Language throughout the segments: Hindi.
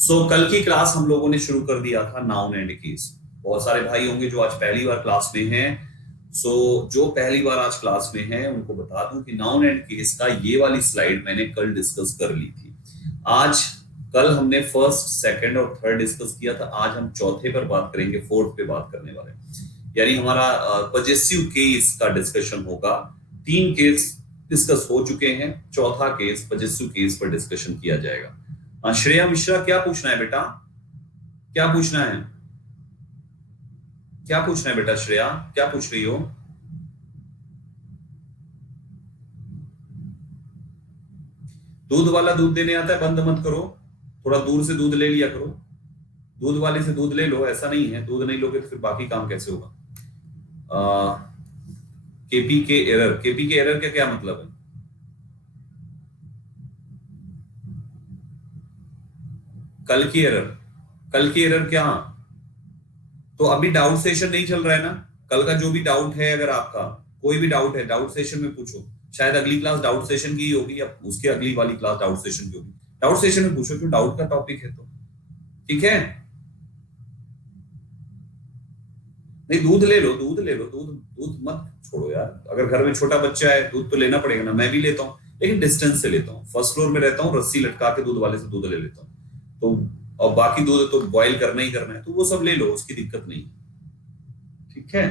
कल की क्लास हम लोगों ने शुरू कर दिया था नाउन एंड केस। बहुत सारे भाई होंगे जो आज पहली बार क्लास में हैं। जो पहली बार आज क्लास में हैं उनको बता दूं कि नाउन एंड केस का ये वाली स्लाइड मैंने कल डिस्कस कर ली थी। आज कल हमने फर्स्ट, सेकंड और थर्ड डिस्कस किया था। आज हम चौथे पर बात करेंगे, फोर्थ पे बात करने वाले हैं। यानी हमारा पजेसिव केस का डिस्कशन होगा। 3 केस डिस्कस हो चुके हैं, चौथा केस पजेसिव केस पर डिस्कशन किया जाएगा। श्रेया मिश्रा, क्या पूछना है बेटा? क्या पूछना है? क्या पूछना है बेटा? श्रेया क्या पूछ रही हो? दूध वाला दूध देने आता है, बंद मत करो। थोड़ा दूर से दूध ले लिया करो। दूध वाले से दूध ले लो, ऐसा नहीं है दूध नहीं लोगे तो फिर बाकी काम कैसे होगा? केपी के एरर, केपी के एरर का क्या मतलब है? कल की एरर, कल की एरर क्या? तो अभी डाउट सेशन नहीं चल रहा है ना। कल का जो भी डाउट है, अगर आपका कोई भी डाउट है, डाउट सेशन में पूछो। शायद अगली क्लास डाउट सेशन की होगी या उसके अगली वाली क्लास डाउट सेशन की होगी। डाउट सेशन में पूछो, क्यों? डाउट का टॉपिक है तो ठीक है। नहीं, दूध ले लो, दूध ले लो, दूध दूध मत छोड़ो यार। अगर घर में छोटा बच्चा है दूध तो लेना पड़ेगा ना। मैं भी लेता हूँ लेकिन डिस्टेंस से लेता हूँ। फर्स्ट फ्लोर में रहता हूँ, रस्सी लटका के दूध वाले से दूध ले लेता हूँ। तो और बाकी दूध तो बॉईल करना ही करना है, तो वो सब ले लो, उसकी दिक्कत नहीं। ठीक है,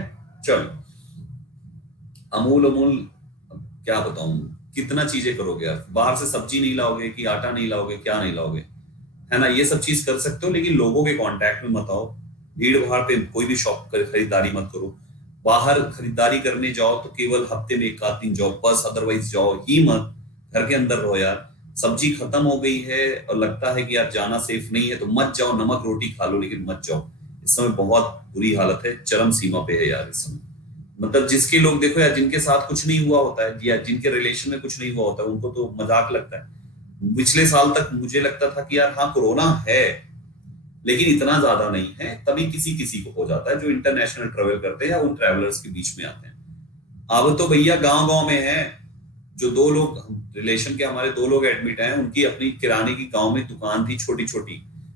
चलो। अमूल अमूल क्या बताऊं, कितना चीजें करोगे यार। बाहर से सब्जी नहीं लाओगे कि आटा नहीं लाओगे, क्या नहीं लाओगे, है ना। ये सब चीज कर सकते हो लेकिन लोगों के कांटेक्ट में मत आओ। भीड़ भाड़ पे कोई भी शॉप खरीदारी मत करो। बाहर खरीदारी करने जाओ तो केवल हफ्ते में 1 आध दिन जाओ बस, अदरवाइज जाओ ही मत। घर के अंदर रहो यार। सब्जी खत्म हो गई है और लगता है कि यार जाना सेफ नहीं है तो मत जाओ। नमक रोटी खा लो लेकिन मत जाओ। इस समय बहुत बुरी हालत है, चरम सीमा पे है यार इस समय। मतलब जिसके लोग देखो यार, जिनके साथ कुछ नहीं हुआ होता है या जिनके रिलेशन में कुछ नहीं हुआ होता है, उनको तो मजाक लगता है। पिछले साल तक मुझे लगता था कि यार हाँ कोरोना है लेकिन इतना ज्यादा नहीं है, तभी किसी किसी को हो जाता है जो इंटरनेशनल ट्रेवल करते हैं या उन ट्रेवलर्स के बीच में आते हैं। अब तो भैया गांव गांव में है। जो 2 लोग रिलेशन के हमारे 2 लोग एडमिट हैं, उनकी अपनी किराने की गांव में दुकान थी छोटी छोटी।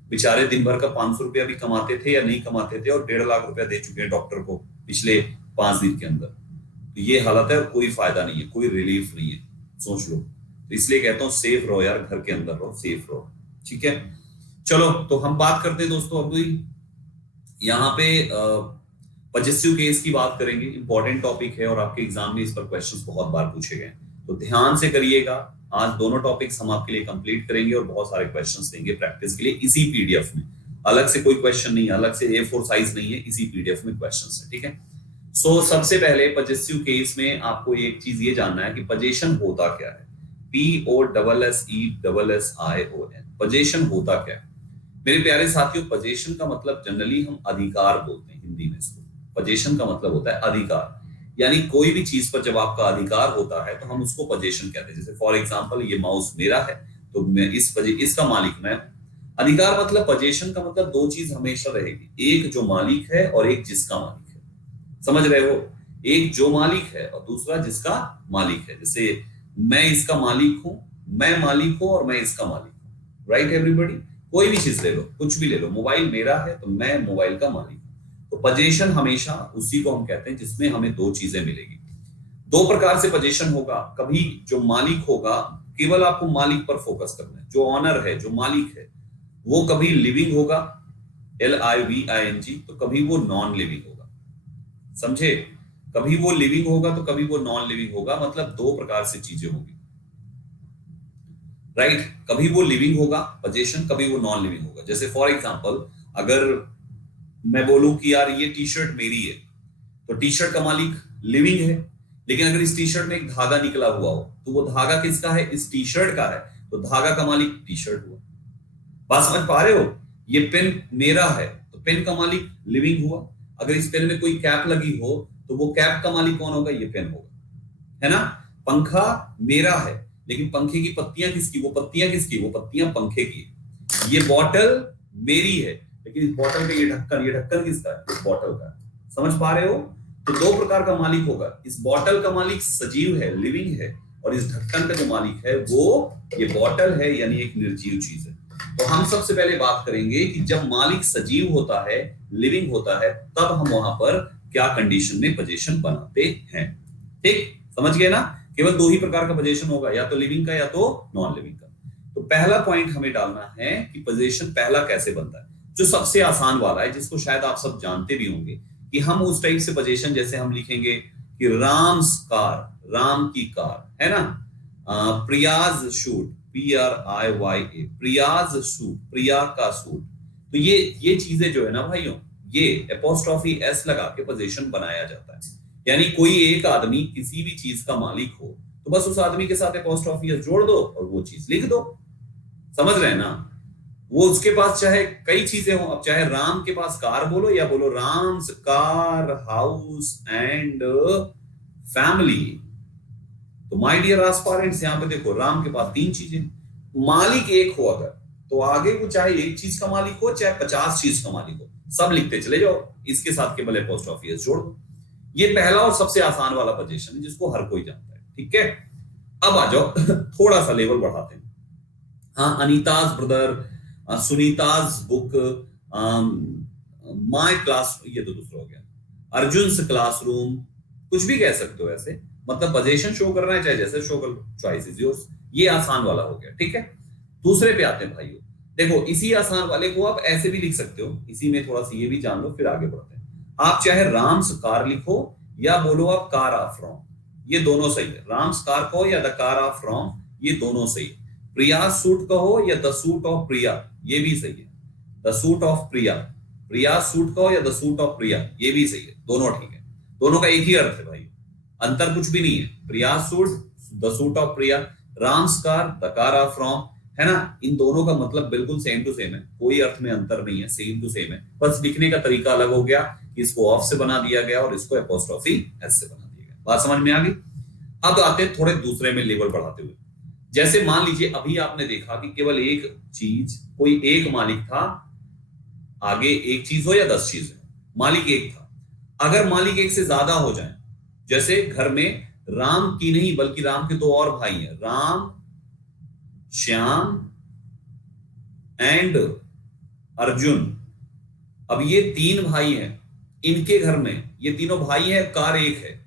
बेचारे दिन भर का 500 रुपया भी कमाते थे या नहीं कमाते थे और 1.5 लाख रुपया दे चुके हैं डॉक्टर को पिछले 5 दिन के अंदर। तो ये हालत है और कोई फायदा नहीं है, कोई रिलीफ नहीं है। सोच लो। तो इसलिए कहता हूँ सेफ रहो यार, घर के अंदर रहो, सेफ रहो। ठीक है, चलो तो हम बात करते हैं दोस्तों। अभी यहाँ पे पजेसिव केस की बात करेंगे। इंपॉर्टेंट टॉपिक है और आपके एग्जाम में इस पर क्वेश्चंस बहुत बार पूछे गए, तो ध्यान से करिएगा। आज दोनों टॉपिक्स हम आपके लिए कंप्लीट करेंगे और बहुत सारे क्वेश्चंस देंगे प्रैक्टिस के लिए इसी पीडीएफ में। अलग से कोई क्वेश्चन नहीं है, अलग से A4 साइज नहीं है, इसी पीडीएफ में क्वेश्चंस है। ठीक है, सबसे पहले पजेसिव केस में आपको एक चीज ये जानना है कि पजेशन होता क्या है। POSSESSION, पजेशन होता क्या है मेरे प्यारे साथियों? पजेशन का मतलब जनरली हम अधिकार बोलते हैं हिंदी में इसको। पजेशन का मतलब होता है अधिकार, यानी कोई भी चीज पर जब आपका अधिकार होता है तो हम उसको पजेशन कहते हैं। जैसे फॉर एग्जांपल ये माउस मेरा है तो मैं इसका मालिक मैं। अधिकार मतलब, पजेशन का मतलब 2 चीज हमेशा रहेगी, एक जो मालिक है और एक जिसका मालिक है। समझ रहे हो? एक जो मालिक है और दूसरा जिसका मालिक है। जैसे मैं इसका मालिक हूं, मैं मालिक हूं और मैं इसका मालिक हूं। Right everybody? कोई भी चीज ले लो, कुछ भी ले लो। मोबाइल मेरा है तो मैं मोबाइल का मालिक हूं। तो पजेशन हमेशा उसी को हम कहते हैं जिसमें हमें 2 चीजें मिलेगी। 2 प्रकार से पजेशन होगा। कभी जो मालिक होगा, केवल आपको मालिक पर फोकस करना है। जो ऑनर है, जो मालिक है, वो कभी लिविंग होगा, LIVING, तो कभी वो नॉन लिविंग होगा। समझे? कभी वो लिविंग होगा तो कभी वो नॉन लिविंग होगा। मतलब 2 प्रकार से चीजें होगी। राइट? कभी वो लिविंग होगा पजेशन, कभी वो नॉन लिविंग होगा। जैसे फॉर एग्जांपल अगर मैं बोलूं कि यार ये टी शर्ट मेरी है, तो टी शर्ट का मालिक लिविंग है। लेकिन अगर इस टी शर्ट में एक धागा निकला हुआ हो तो वो धागा किसका है? इस टी शर्ट का है, तो धागा का मालिक टी शर्ट हुआ। बात समझ पा रहे हो? ये पेन मेरा है तो पेन का मालिक लिविंग हुआ। अगर इस पेन में कोई कैप लगी हो तो वो कैप का मालिक कौन होगा? ये पेन होगा, है ना। पंखा मेरा है लेकिन पंखे की पत्तियां किसकी? वो पत्तियां किसकी? वो पत्तियां पंखे की। ये बॉटल मेरी है लेकिन इस बॉटल का ये ढक्कन किसका है? इस बॉटल का। समझ पा रहे हो? तो 2 प्रकार का मालिक होगा। इस बॉटल का मालिक सजीव है, लिविंग है, और इस ढक्कन का जो मालिक है वो ये बॉटल है, यानी एक निर्जीव चीज है। तो हम सबसे पहले बात करेंगे कि जब मालिक सजीव होता है, लिविंग होता है, तब हम वहां पर क्या कंडीशन में पोजीशन बनाते हैं। ठीक, समझ गए ना। केवल दो ही प्रकार का पोजीशन होगा, या तो लिविंग का या तो नॉन लिविंग का। तो पहला पॉइंट हमें डालना है कि पोजीशन पहला कैसे बनता है, जो सबसे आसान वाला है, जिसको शायद आप सब जानते भी होंगे कि हम उस टाइप से पोजीशन, जैसे हम लिखेंगे कि राम्स कार, राम की कार है ना, Priya's suit, PRIYA, Priya's suit, Priya का सूट। तो ये चीजें जो है ना भाइयों, ये एपोस्ट्रोफी S लगा के पोजीशन बनाया जाता है। यानी कोई एक आदमी किसी भी चीज का मालिक हो तो बस उस आदमी के साथ एपोस्ट्रोफी S जोड़ दो और वो चीज लिख दो। समझ रहे हैं ना। वो उसके पास चाहे कई चीजें हो, अब चाहे राम के पास कार बोलो या बोलो Ram's car house and family. तो माय डियर एस्पायरेंट्स, यहां पे देखो राम के पास तीन चीजें, मालिक एक हो अगर, तो आगे वो चाहे एक चीज का मालिक हो चाहे 50 चीज का मालिक हो, सब लिखते चले जाओ, इसके साथ केवल एपोस्ट्रोफी S जोड़ दो। ये पहला और सबसे आसान वाला पोजीशन है जिसको हर कोई जानता है। ठीक है, अब आ जाओ थोड़ा सा लेवल बढ़ाते हैं। हाँ, Anita's brother, Sunita's book, my class, ये तो दूसरा हो गया, अर्जुन्स क्लासरूम, कुछ भी कह सकते हो ऐसे, मतलब पोजीशन शो करना है चाहे जैसे शो कर लो, चॉइस इज योर्स। ये आसान वाला हो गया। ठीक है, दूसरे पे आते हैं भाइयों। देखो इसी आसान वाले को आप ऐसे भी लिख सकते हो, इसी में थोड़ा सा ये भी जान लो फिर आगे बढ़ते हैं। आप चाहे राम्स कार लिखो या बोलो आप कार ऑफ फ्रॉम, ये दोनों सही है। राम्स कार कहो या द कार ऑफ फ्रॉम, ये दोनों सही है। प्रिया सूट कहो या द सूट ऑफ प्रिया, ये भी सही है। The suit of Priya, Priya suit कहो या द सूट ऑफ प्रिया, ये भी सही है। दोनों ठीक है, दोनों का एक ही अर्थ है भाई, अंतर कुछ भी नहीं है। Priya suit, the suit of Priya, Ram's car, the car of from, है ना। इन दोनों का मतलब बिल्कुल सेम टू सेम है, कोई अर्थ में अंतर नहीं है, सेम टू सेम है। बस लिखने का तरीका अलग हो गया, इसको ऑफ से बना दिया गया और इसको एपोस्ट्रोफी S से बना दिया गया। बात समझ में आ गई। अब आते हैं थोड़े दूसरे में लेवल बढ़ाते हुए। जैसे मान लीजिए अभी आपने देखा कि केवल एक चीज, कोई एक मालिक था, आगे एक चीज हो या 10 चीज है, मालिक एक था। अगर मालिक एक से ज्यादा हो जाए, जैसे घर में राम की नहीं बल्कि राम के दो और भाई हैं, राम, श्याम एंड अर्जुन। अब ये तीन भाई हैं, इनके घर में ये तीनों भाई हैं, कार एक है।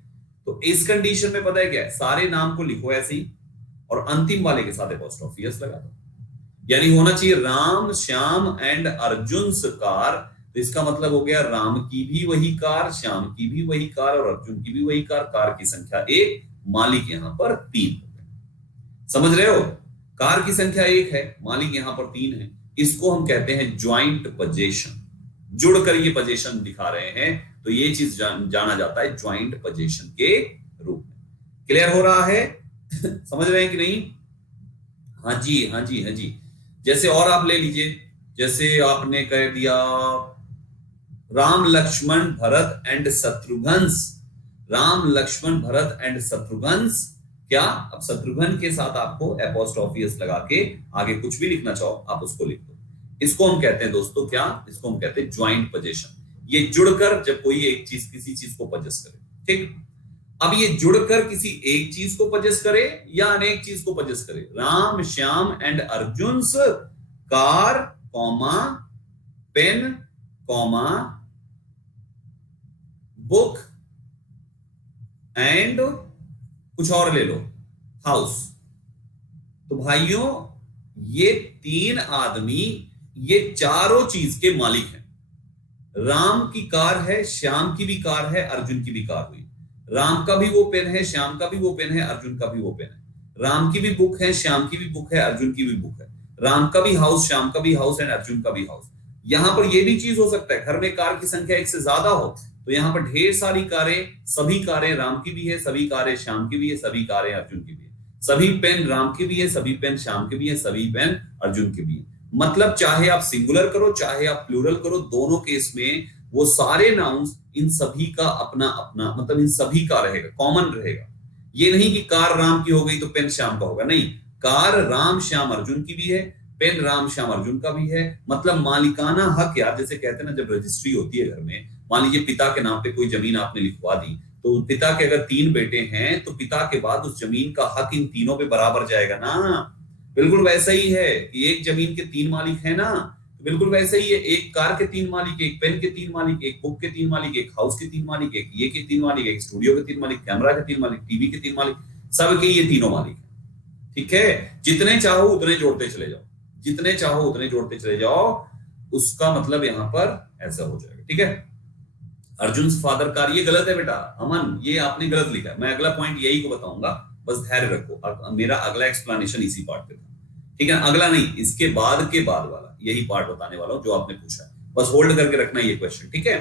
तो इस कंडीशन में पता है क्या है, सारे नाम को लिखो ऐसे ही और अंतिम वाले के साथ एपोस्ट्रोफी S लगा दो। यानी होना चाहिए राम, श्याम एंड अर्जुन कार। तो इसका मतलब हो गया राम की भी वही कार, श्याम की भी वही कार और अर्जुन की भी वही कार। कार की संख्या 1, मालिक यहां पर 3 हो गए। समझ रहे हो, कार की संख्या 1 है, मालिक यहां पर 3 है। इसको हम कहते हैं ज्वाइंट पोजीशन। जुड़कर ये पोजीशन दिखा रहे हैं, तो ये चीज जाना जाता है ज्वाइंट पोजीशन के रूप में। क्लियर हो रहा है समझ रहे हैं कि नहीं। हाँ जी, हाँ जी, हाँ जी। जैसे और आप ले लीजिए, जैसे आपने कह दिया राम लक्ष्मण भरत एंड शत्रुघ्न, राम लक्ष्मण भरत एंड शत्रुघ्न। क्या अब शत्रुघ्न के साथ आपको एपोस्ट्रोफी S लगा के आगे कुछ भी लिखना चाहो आप उसको लिख दो। इसको हम कहते हैं दोस्तों क्या, इसको हम कहते हैं ज्वाइंट पोजीशन। ये जुड़कर जब कोई एक चीज किसी चीज को पोजेस करे। ठीक, अब ये जुड़कर किसी एक चीज को पोजेस करे या अनेक चीज को पोजेस करे। Ram, Shyam and Arjun car, comma, pen, comma, book and कुछ और ले लो, हाउस। तो भाइयों ये तीन आदमी ये चारों चीज के मालिक हैं। राम की कार है, श्याम की भी कार है, अर्जुन की भी कार हुई। राम का भी वो पेन है, श्याम का भी वो पेन है, अर्जुन का भी वो पेन है। राम की भी बुक है, श्याम की भी बुक है, अर्जुन की भी बुक है। राम का भी हाउस, श्याम का भी हाउस एंड अर्जुन का भी हाउस। यहां पर ये भी चीज हो सकता है, घर में कार की संख्या 1 से ज्यादा हो तो यहाँ पर ढेर सारी कारें, सभी कारें राम की भी है, सभी कारें श्याम की भी है, सभी कारें अर्जुन की भी है। सभी पेन राम की भी है, सभी पेन श्याम की भी है, सभी पेन अर्जुन की भी है। मतलब चाहे आप सिंगुलर करो चाहे आप प्लूरल करो, दोनों केस में वो सारे नाउन्स इन सभी का अपना अपना मतलब इन सभी का रहेगा, कॉमन रहेगा। ये नहीं कि कार राम की हो गई तो पेन श्याम का होगा, नहीं, कार राम श्याम अर्जुन की भी है, पेन राम श्याम अर्जुन का भी है। मतलब मालिकाना हक, यार जैसे कहते हैं ना जब रजिस्ट्री होती है घर में, मान लीजिए पिता के नाम पे कोई जमीन आपने लिखवा दी, तो पिता के अगर 3 बेटे हैं तो पिता के बाद उस जमीन का हक इन तीनों पे बराबर जाएगा ना। बिल्कुल वैसा ही है कि एक जमीन के 3 मालिक है ना, तो बिल्कुल वैसा ही है, एक कार के 3 मालिक, एक पेन के 3 मालिक, एक बुक के 3 मालिक, एक हाउस के 3 मालिक, एक ये के 3 मालिक, एक स्टूडियो के 3 मालिक, कैमरा के 3 मालिक, टीवी के 3 मालिक, सबके ये तीनों मालिक है। ठीक है, जितने चाहो उतने जोड़ते चले जाओ, जितने चाहो उतने जोड़ते चले जाओ, उसका मतलब यहां पर ऐसा हो जाएगा। ठीक है, अर्जुन फादर कार, ये गलत है बेटा अमन, ये आपने गलत लिखा है। मैं अगला पॉइंट यही को बताऊंगा, बस धैर्य रखो, मेरा अगला एक्सप्लेनेशन इसी पार्ट पे था। ठीक है, अगला नहीं, इसके बाद के बाद वाला यही पार्ट बताने वाला हूं जो आपने पूछा है, बस होल्ड करके रखना ये क्वेश्चन। ठीक है,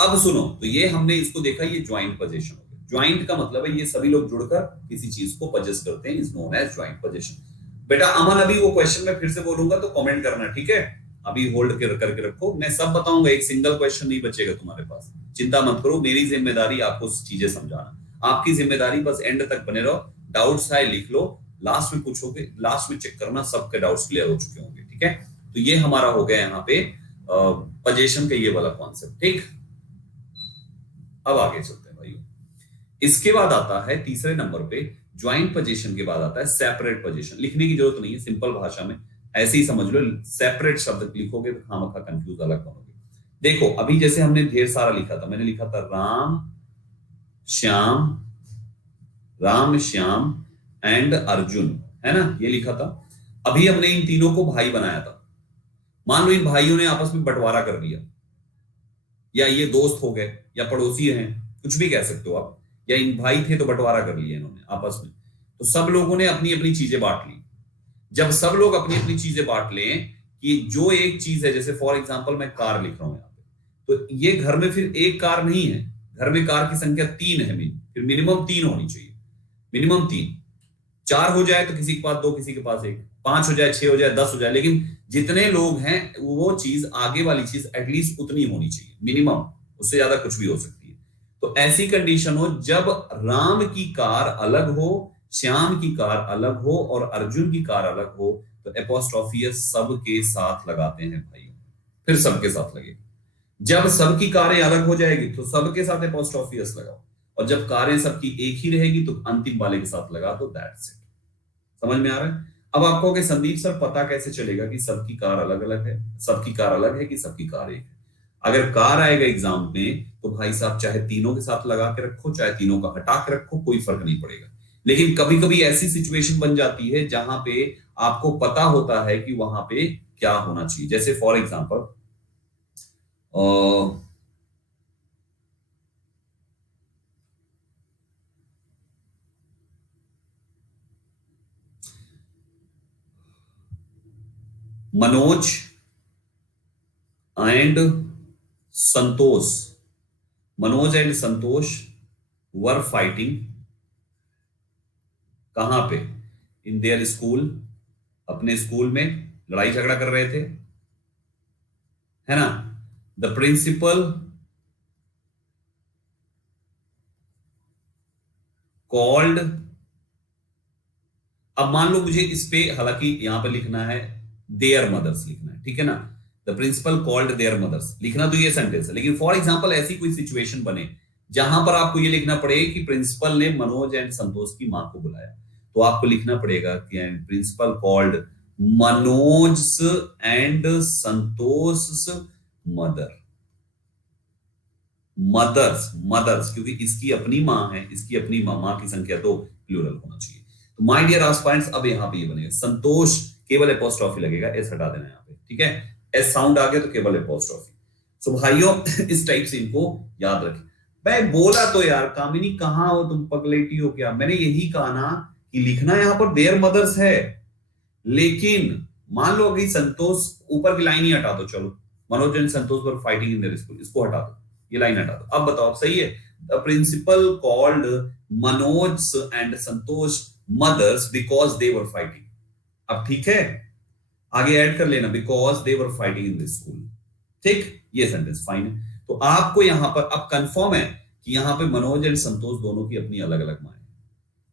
अब सुनो, तो ये हमने इसको देखा, ये ज्वाइंट पोजीशन हो गया। ज्वाइंट का मतलब है ये सभी लोग जुड़कर किसी चीज को पजेस करते हैं, is known as joint position. बेटा अमन, अभी वो क्वेश्चन मैं फिर से बोलूंगा तो कमेंट करना, ठीक है? अभी होल्ड करके रखो, मैं सब बताऊंगा, एक सिंगल क्वेश्चन नहीं बचेगा तुम्हारे पास, चिंता मत करो। मेरी जिम्मेदारी आपको चीजें समझाना, आपकी जिम्मेदारी बस एंड तक बने रहो। डाउट्स है लिख लो, लास्ट में पूछोगे, लास्ट में चेक करना सबके डाउट्स क्लियर हो चुके होंगे। ठीक है, तो ये हमारा हो गया यहाँ पे पोजीशन का ये वाला कॉन्सेप्ट। ठीक, अब आगे चलते हैं भाई। इसके बाद आता है तीसरे नंबर पे, ज्वाइंट पोजीशन के बाद आता है सेपरेट पोजीशन। लिखने की जरूरत नहीं है, सिंपल भाषा में ऐसे ही समझ लो, सेपरेट शब्द लिखोगे तो खामखा कंफ्यूज अलग बनोगे। देखो अभी जैसे हमने ढेर सारा लिखा था, मैंने लिखा था राम श्याम, राम श्याम एंड अर्जुन, है ना, ये लिखा था। अभी हमने इन तीनों को भाई बनाया था, मान लो इन भाइयों ने आपस में बंटवारा कर लिया, या ये दोस्त हो गए, या पड़ोसी हैं, कुछ भी कह सकते हो आप, या इन भाई थे तो बंटवारा कर लिया इन्होंने आपस में, तो सब लोगों ने अपनी अपनी चीजें बांट ली। जब सब लोग अपनी अपनी चीजें बांट लें, कि जो एक चीज है, जैसे फॉर एग्जांपल मैं कार लिख रहा हूं यहाँ पे, तो ये घर में फिर एक कार नहीं है, घर में कार की संख्या 3 है, फिर मिनिमम 3 होनी चाहिए, मिनिमम 3। 4 हो जाए तो किसी के पास 2, किसी के पास 1, 5 हो जाए, 6 हो जाए, 10 हो जाए, लेकिन जितने लोग हैं वो चीज, आगे वाली चीज एटलीस्ट उतनी होनी चाहिए मिनिमम, उससे ज्यादा कुछ भी हो सकती है। तो ऐसी कंडीशन हो जब राम की कार अलग हो, श्याम की कार अलग हो और अर्जुन की कार अलग हो, तो एपोस्ट्रोफियस सबके साथ लगाते हैं भाई, फिर सबके साथ लगेगा। जब सबकी कारें अलग हो जाएगी तो सबके साथ एपोस्ट्रोफियस लगाओ, और जब कारें सबकी एक ही रहेगी तो अंतिम वाले के साथ लगा दो, दैट्स इट। समझ में आ रहा है? अब आपको कि संदीप सर पता कैसे चलेगा कि सबकी कार अलग अलग है, सबकी कार अलग है कि सबकी कार एक है? अगर कार आएगा एग्जाम में तो भाई साहब चाहे तीनों के साथ लगा के रखो, चाहे तीनों का हटा के रखो, कोई फर्क नहीं पड़ेगा। लेकिन कभी कभी ऐसी सिचुएशन बन जाती है जहां पे आपको पता होता है कि वहां पे क्या होना चाहिए। जैसे for example Manoj and Santosh, Manoj and Santosh were fighting, कहां पे? इन देयर स्कूल, अपने स्कूल में लड़ाई झगड़ा कर रहे थे, है ना। द प्रिंसिपल कॉल्ड, अब मान लो मुझे इस पे, हालांकि यहां पर लिखना है देयर मदर्स लिखना है, ठीक है ना। The principal called their mothers लिखना तो ये सेंटेंस है, लेकिन फॉर एग्जांपल ऐसी कोई सिचुएशन बने जहां पर आपको ये लिखना पड़े कि प्रिंसिपल ने मनोज एंड संतोष की मां को बुलाया, तो आपको लिखना पड़ेगा कि principal called Manoj and Santosh mother, mothers, mothers, क्योंकि इसकी अपनी मां है, इसकी अपनी मां की संख्या तो प्लूरल होना चाहिए। तो माय डियर एस्पायरेंट्स, अब यहां पे ये बनेगा संतोष, केवल एपोस्ट्रोफी लगेगा, एस हटा देना यहां पे, ठीक है। एस साउंड आ गया तो केवल एपोस्ट्रोफी। सो भाइयों इस टाइप से इनको याद रखें। मैं बोला तो यार कामिनी कहां हो तुम, पगलेटी हो क्या? मैंने यही कहा ना कि लिखना यहां पर देयर मदर्स है, लेकिन मान लो अभी संतोष, ऊपर की लाइन ही हटा दो, चलो Manoj and Santosh were fighting in their school, इसको हटा दो, ये लाइन हटा दो। अब बताओ सही है? The principal called Manoj and Santosh mothers because they were fighting. अब ठीक है, आगे ऐड कर लेना because they were fighting in this school, ठीक, ये सेंटेंस फाइन है। तो आपको यहां पर अब कंफर्म है कि यहां पे मनोज एंड संतोष दोनों की अपनी अलग अलग मां है,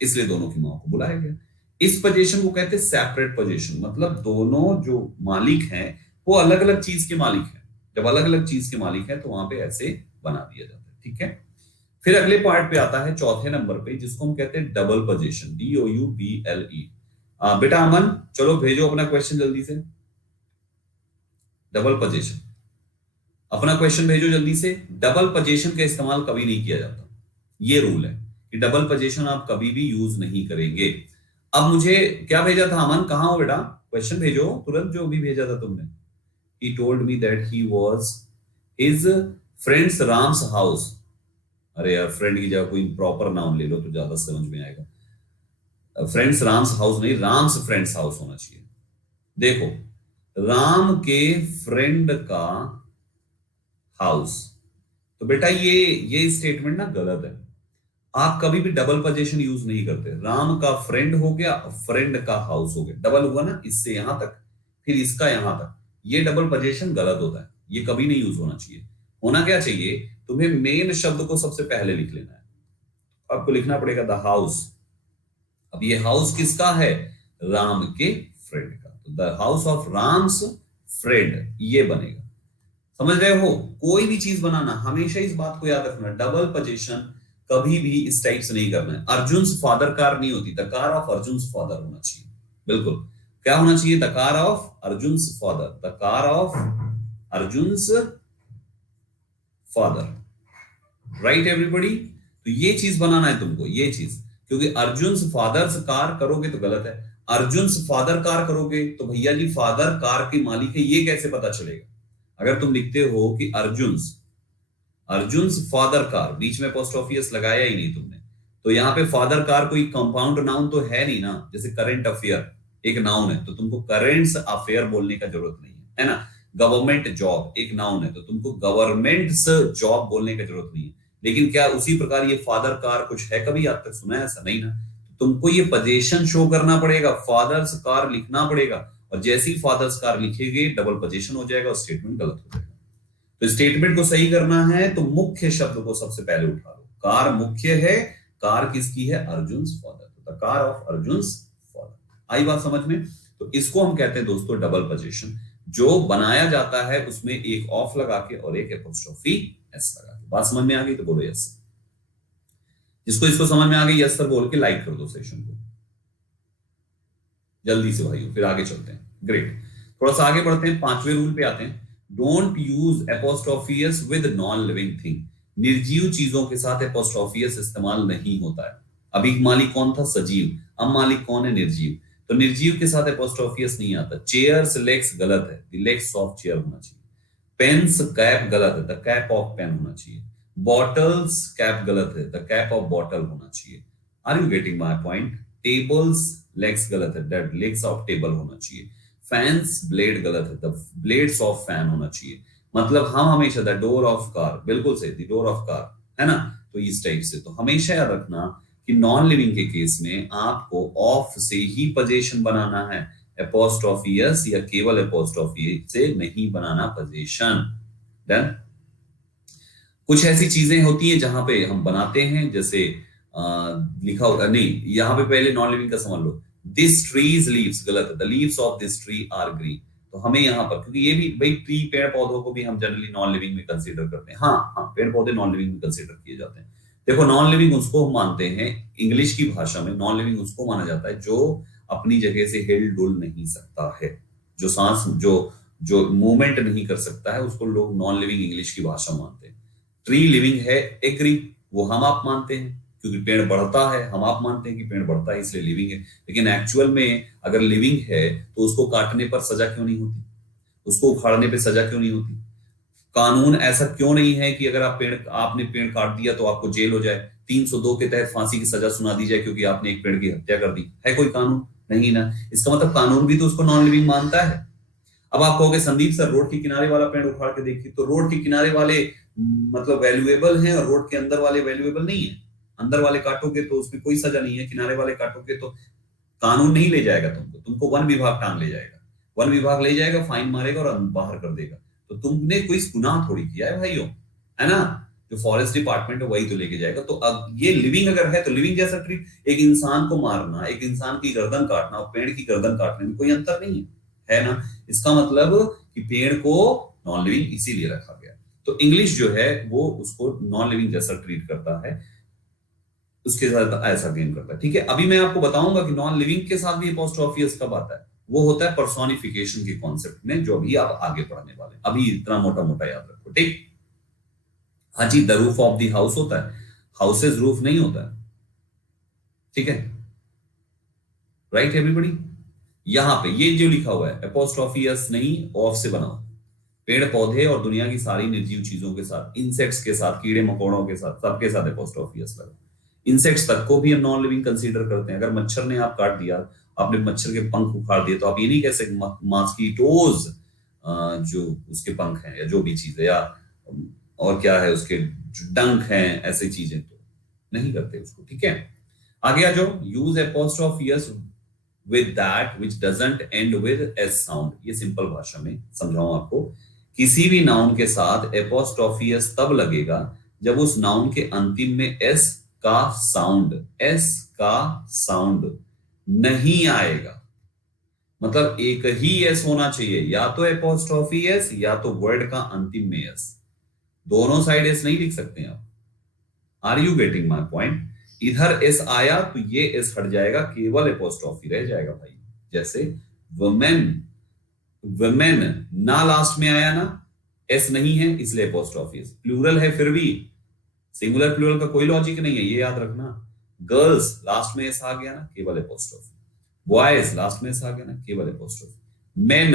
इसलिए दोनों की मां को बुलाया गया। इस पोजीशन को कहते हैं सेपरेट पोजीशन, मतलब दोनों जो मालिक हैं वो अलग अलग चीज के मालिक हैं। जब अलग अलग चीज के मालिक हैं तो वहां पे ऐसे बना दिया जाता है, ठीक है। फिर अगले पार्ट पे आता है चौथे नंबर पे, जिसको हम कहते हैं डबल पोजीशन, DOUBLE। बेटा अमन, चलो भेजो अपना क्वेश्चन जल्दी से। डबल पोजीशन, अपना क्वेश्चन भेजो जल्दी से। डबल पोजीशन का इस्तेमाल कभी नहीं किया जाता, ये रूल है कि डबल पोजीशन आप कभी भी यूज नहीं करेंगे। अब मुझे क्या भेजा था अमन, कहां हो बेटा? क्वेश्चन भेजो तुरंत, जो भी भेजा था तुमने। He told me that he was his friends Ram's house. अरे यार, फ्रेंड की जगह कोई प्रॉपर नाउन ले लो तो ज्यादा समझ में आएगा। फ्रेंड्स राम्स हाउस नहीं, राम्स फ्रेंड्स हाउस होना चाहिए। देखो, राम के फ्रेंड का हाउस, तो बेटा ये स्टेटमेंट ना गलत है। आप कभी भी डबल पोजीशन यूज नहीं करते। राम का फ्रेंड हो गया, फ्रेंड का हाउस हो गया, डबल हुआ ना, इससे यहां तक फिर इसका यहां तक, ये डबल पोजीशन गलत होता है, ये कभी नहीं यूज होना चाहिए। होना क्या चाहिए, तुम्हें मेन शब्द को सबसे पहले लिख लेना है। आपको लिखना पड़ेगा द हाउस। अब ये हाउस किसका है? राम के फ्रेंड का, तो the house of Ram's friend ये बनेगा। समझ रहे हो? कोई भी चीज बनाना हमेशा इस बात को याद रखना, डबल पोजीशन कभी भी इस टाइप से नहीं करना है। अर्जुन फादर कार नहीं होती, the car of Arjun father होना चाहिए। बिल्कुल, क्या होना चाहिए? The car of Arjun father, the car of Arjun father. Right everybody? तो ये चीज बनाना है तुमको, ये चीज, क्योंकि अर्जुन फादर्स कार करोगे तो गलत है। अर्जुन फादर कार करोगे तो भैया जी फादर कार के मालिक है, ये कैसे पता चलेगा? अगर तुम लिखते हो कि अर्जुन फादर कार, बीच में अपोस्ट्रोफियस लगाया ही नहीं तुमने, तो यहाँ पे फादर कार कोई कंपाउंड नाउन तो है नहीं ना। जैसे करेंट अफेयर एक नाउन है, तो तुमको करेंट्स अफेयर बोलने का जरूरत नहीं है ना। गवर्नमेंट जॉब एक नाउन है, तो तुमको गवर्नमेंट्स जॉब बोलने की जरूरत नहीं है। लेकिन क्या उसी प्रकार ये फादर कार कुछ है, कभी आज तक सुना है? ऐसा नहीं ना। तुमको ये पोजीशन शो करना पड़ेगा, फादर्स कार लिखना पड़ेगा, और जैसे ही फादर्स कार लिखेंगे डबल पोजीशन हो जाएगा और स्टेटमेंट गलत हो जाएगा। तो स्टेटमेंट को सही करना है तो मुख्य शब्द को सबसे पहले उठा लो। कार मुख्य है, कार किसकी है? अर्जुन फादर, तो the car of Arjun father. आई बात समझ में? तो इसको हम कहते हैं दोस्तों डबल पोजीशन। जो बनाया जाता है उसमें एक ऑफ लगा के और एक एपोस्ट्रोफी एस लगा के। बात समझ में आ गई तो बोलो यस। जिसको इसको समझ में आ गई यस सर बोल के लाइक कर दो सेशन को जल्दी से भाइयों, फिर आगे चलते हैं। ग्रेट, थोड़ा सा आगे बढ़ते हैं, 5वें रूल पे आते हैं। Don't use एपोस्ट्रोफियस with non living thing. निर्जीव चीजों के साथ एपोस्ट्रोफियस इस्तेमाल नहीं होता है। अभी मालिक कौन था? सजीव। अब मालिक कौन है? निर्जीव। तो निर्जीव के साथ एपोस्ट्रोफियस नहीं आता। चेयर्स लेग्स गलत है, द लेग्स ऑफ चेयर होना चाहिए। पेन्स कैप गलत है, द कैप ऑफ पेन होना चाहिए। बॉटल्स कैप गलत है, द कैप ऑफ बॉटल होना चाहिए। Are you getting my point? Tables legs गलत है, द लेग्स ऑफ टेबल होना चाहिए। फैंस ब्लेड गलत है, द ब्लेड्स ऑफ फैन होना चाहिए। मतलब हम हमेशा द डोर ऑफ कार, बिल्कुल सही, द डोर ऑफ कार, है ना। तो इस टाइप से तो हमेशा याद रखना कि नॉन लिविंग के केस में आपको ऑफ से ही पोजीशन बनाना है, एपोस्ट्रोफी यस या केवल एपोस्ट्रोफी से नहीं बनाना पोजीशन। डन। कुछ ऐसी चीजें होती हैं जहां पे हम बनाते हैं, जैसे लिखा होगा नहीं, यहां पे पहले नॉन लिविंग का समझ लो। दिस ट्रीज लीव्स गलत है, the leaves of this tree are green. तो हमें यहाँ पर, क्योंकि ये भी भाई ट्री पेड़ पौधों को भी हम जनरली नॉन लिविंग में कंसीडर करते हैं। हाँ, पेड़ पौधे नॉन लिविंग में कंसीडर किए जाते हैं। देखो, नॉन लिविंग उसको हम मानते हैं, इंग्लिश की भाषा में नॉन लिविंग उसको माना जाता है जो अपनी जगह से हिल डुल नहीं सकता है, जो सांस जो मूवमेंट नहीं कर सकता है, उसको लोग नॉन लिविंग इंग्लिश की भाषा मानते हैं। ट्री लिविंग है, एग्री, वो हम आप मानते हैं क्योंकि पेड़ बढ़ता है, हम आप मानते हैं कि पेड़ बढ़ता है इसलिए लिविंग है। लेकिन एक्चुअल में अगर लिविंग है तो उसको काटने पर सजा क्यों नहीं होती? उसको उखाड़ने पे सजा क्यों नहीं होती? कानून ऐसा क्यों नहीं है कि अगर आपने पेड़ काट दिया तो आपको जेल हो जाए, 302 के तहत फांसी की सजा सुना दी जाए क्योंकि आपने एक पेड़ की हत्या कर दी? है कोई कानून? नहीं ना। इसका मतलब कानून भी तो उसको नॉन लिविंग मानता है। अब आप कहोगे संदीप सर रोड के किनारे वाला पेड़ उखाड़ के देखिए, तो रोड के किनारे वाले मतलब वैल्यूएबल हैं और रोड के अंदर वाले वैल्यूएबल नहीं है। अंदर वाले काटोगे तो उसमें कोई सजा नहीं है, किनारे वाले काटोगे तो कानून नहीं ले जाएगा तुमको वन विभाग टांग ले जाएगा। वन विभाग ले जाएगा, फाइन मारेगा और बाहर कर देगा। तो तुमने कोई गुनाह थोड़ी किया है भाइयों, है ना। जो फॉरेस्ट डिपार्टमेंट है वही तो लेके जाएगा। तो अब ये लिविंग अगर है तो लिविंग जैसा ट्रीट, एक इंसान को मारना, एक इंसान की गर्दन काटना और पेड़ की गर्दन काटने में कोई अंतर नहीं है ना। इसका मतलब कि पेड़ को नॉन लिविंग इसीलिए रखा गया। तो इंग्लिश जो है वो उसको नॉन लिविंग जैसा ट्रीट करता है। उसके साथ ऐसा गेम करता है। ठीक है, अभी मैं आपको बताऊंगा कि नॉन लिविंग के साथ भी अपोस्ट्रोफी एस कब आता है। वो होता है पर्सोनिफिकेशन के कॉन्सेप्ट में, जो अभी आप आगे पढ़ने वाले, अभी इतना मोटा मोटा याद रखो। ठीक, हाँ जी, the roof of the house होता है, हाउसेज रूफ नहीं होता है। ठीक है, राइट एवरीबॉडी। यहां पे ये जो लिखा हुआ है अपोस्ट्रोफी एस नहीं, ऑफ से बनाओ। पेड़ पौधे और दुनिया की सारी निर्जीव चीजों के साथ, इंसेक्ट्स के साथ, कीड़े मकोड़ों के साथ, सबके साथ अपोस्ट्रोफी एस लगा। इंसेक्ट्स तक को भी हम नॉन लिविंग कंसीडर करते हैं। अगर मच्छर ने आप काट दिया, आपने मच्छर के पंख उखाड़ दिए, तो आप ये नहीं कह सकते मॉस्किटोज जो उसके पंख हैं या जो भी चीज है, या और क्या है उसके जो डंक हैं, ऐसी चीजें तो नहीं करते उसको। ठीक है, आगे आ जाओ। Use apostrophe S with that which doesn't end with s sound। ये सिंपल भाषा में समझाऊं आपको, किसी भी नाउन के साथ एपोस्ट्रोफी एस तब लगेगा जब उस नाउन के अंतिम में एस का साउंड नहीं आएगा। मतलब एक ही एस होना चाहिए, या तो एपोस्ट्रोफी एस या तो वर्ड का अंतिम में एस। दोनों साइड एस नहीं लिख सकते आप। Are you getting my point? इधर एस आया तो ये एस हट जाएगा, केवल एपोस्ट्रोफी रह जाएगा भाई। जैसे वुमेन, वुमेन ना लास्ट में आया ना, एस नहीं है इसलिए एपोस्ट्रोफी एस। प्लूरल है फिर भी, सिंगुलर प्लूरल का कोई लॉजिक नहीं है, ये याद रखना। गर्ल्स लास्ट में एस आ गया ना, केवल एपोस्ट्रोफी। बॉयज लास्ट में एस आ गया ना, केवल एपोस्ट्रोफी। मेन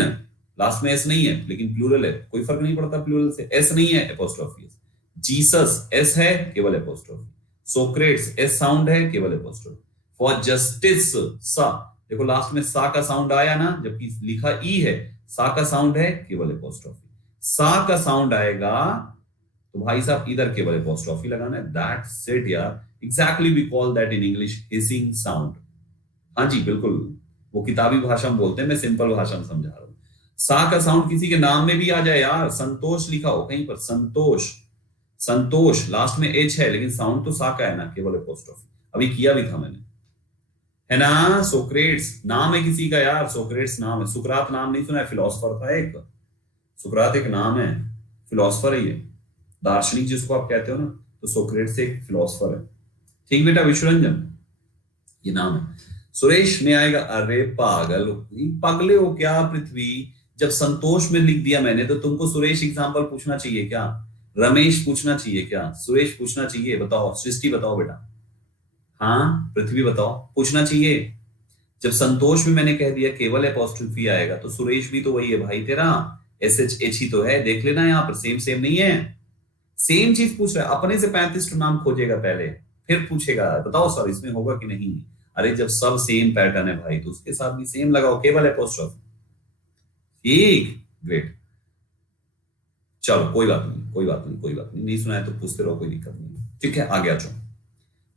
लास्ट में एस नहीं है लेकिन प्लूरल है, कोई फर्क नहीं पड़ता प्लूरल से, एस नहीं है एपोस्ट्रोफी एस। जीसस एस है, केवल एपोस्ट्रोफी। सोक्रेट्स एस साउंड है, केवल एपोस्ट्रोफी। फॉर जस्टिस सा, देखो लास्ट में सा का साउंड आया ना, जबकि लिखा ई है, सा का साउंड है, केवल एपोस्ट्रोफी। सा का साउंड आएगा तो भाई साहब इधर केवल एपोस्ट्रोफी लगाना है। दैट्स इट यार, exactly we call that in English hissing sound. हाँ जी बिल्कुल, वो किताबी भाषा में बोलते हैं, मैं सिंपल भाषा में समझा रहा हूं। सा का साउंड किसी के नाम में भी आ जाए यार, संतोष लिखा हो कहीं पर, संतोष, संतोष लास्ट में एच है लेकिन साउंड तो सा का है ना, केवल एपोस्ट्रोफी। अभी किया भी था मैंने, है ना। सोक्रेट्स नाम है किसी का यार, सोक्रेट्स नाम है। सुकरात नाम नहीं सुना है, फिलोसफर था एक, सुकरात एक नाम है, फिलोसफर है ये, दार्शनिक जिसको आप कहते हो ना, तो सोक्रेट्स एक फिलोसफर है। ठीक बेटा, विश्वरंजन ये नाम है। सुरेश में आएगा, अरे पागल पागले हो क्या पृथ्वी, जब संतोष में लिख दिया मैंने तो तुमको सुरेश एग्जाम्पल पूछना चाहिए क्या, रमेश पूछना चाहिए क्या, सुरेश पूछना चाहिए? बताओ, सृष्टि बताओ बेटा, हाँ पृथ्वी बताओ, पूछना चाहिए। जब संतोष में मैंने कह दिया केवल एपोस्ट्रोफी आएगा, तो सुरेश भी तो वही है भाई तेरा, एस एच एच ही तो है, देख लेना यहाँ पर, सेम सेम नहीं है, सेम चीज पूछ रहा है। अपने से 35 नाम खोजेगा पहले, फिर पूछेगा बताओ सर इसमें होगा कि नहीं। अरे जब सब सेम पैटर्न है भाई, तो उसके साथ भी सेम लगाओ, केवल एपोस्ट्रोफी। ठीक, ग्रेट, चलो कोई बात नहीं, कोई बात नहीं, कोई बात नहीं, नहीं सुना है तो पूछते रहो, कोई दिक्कत नहीं। ठीक है, आगे आ जाओ।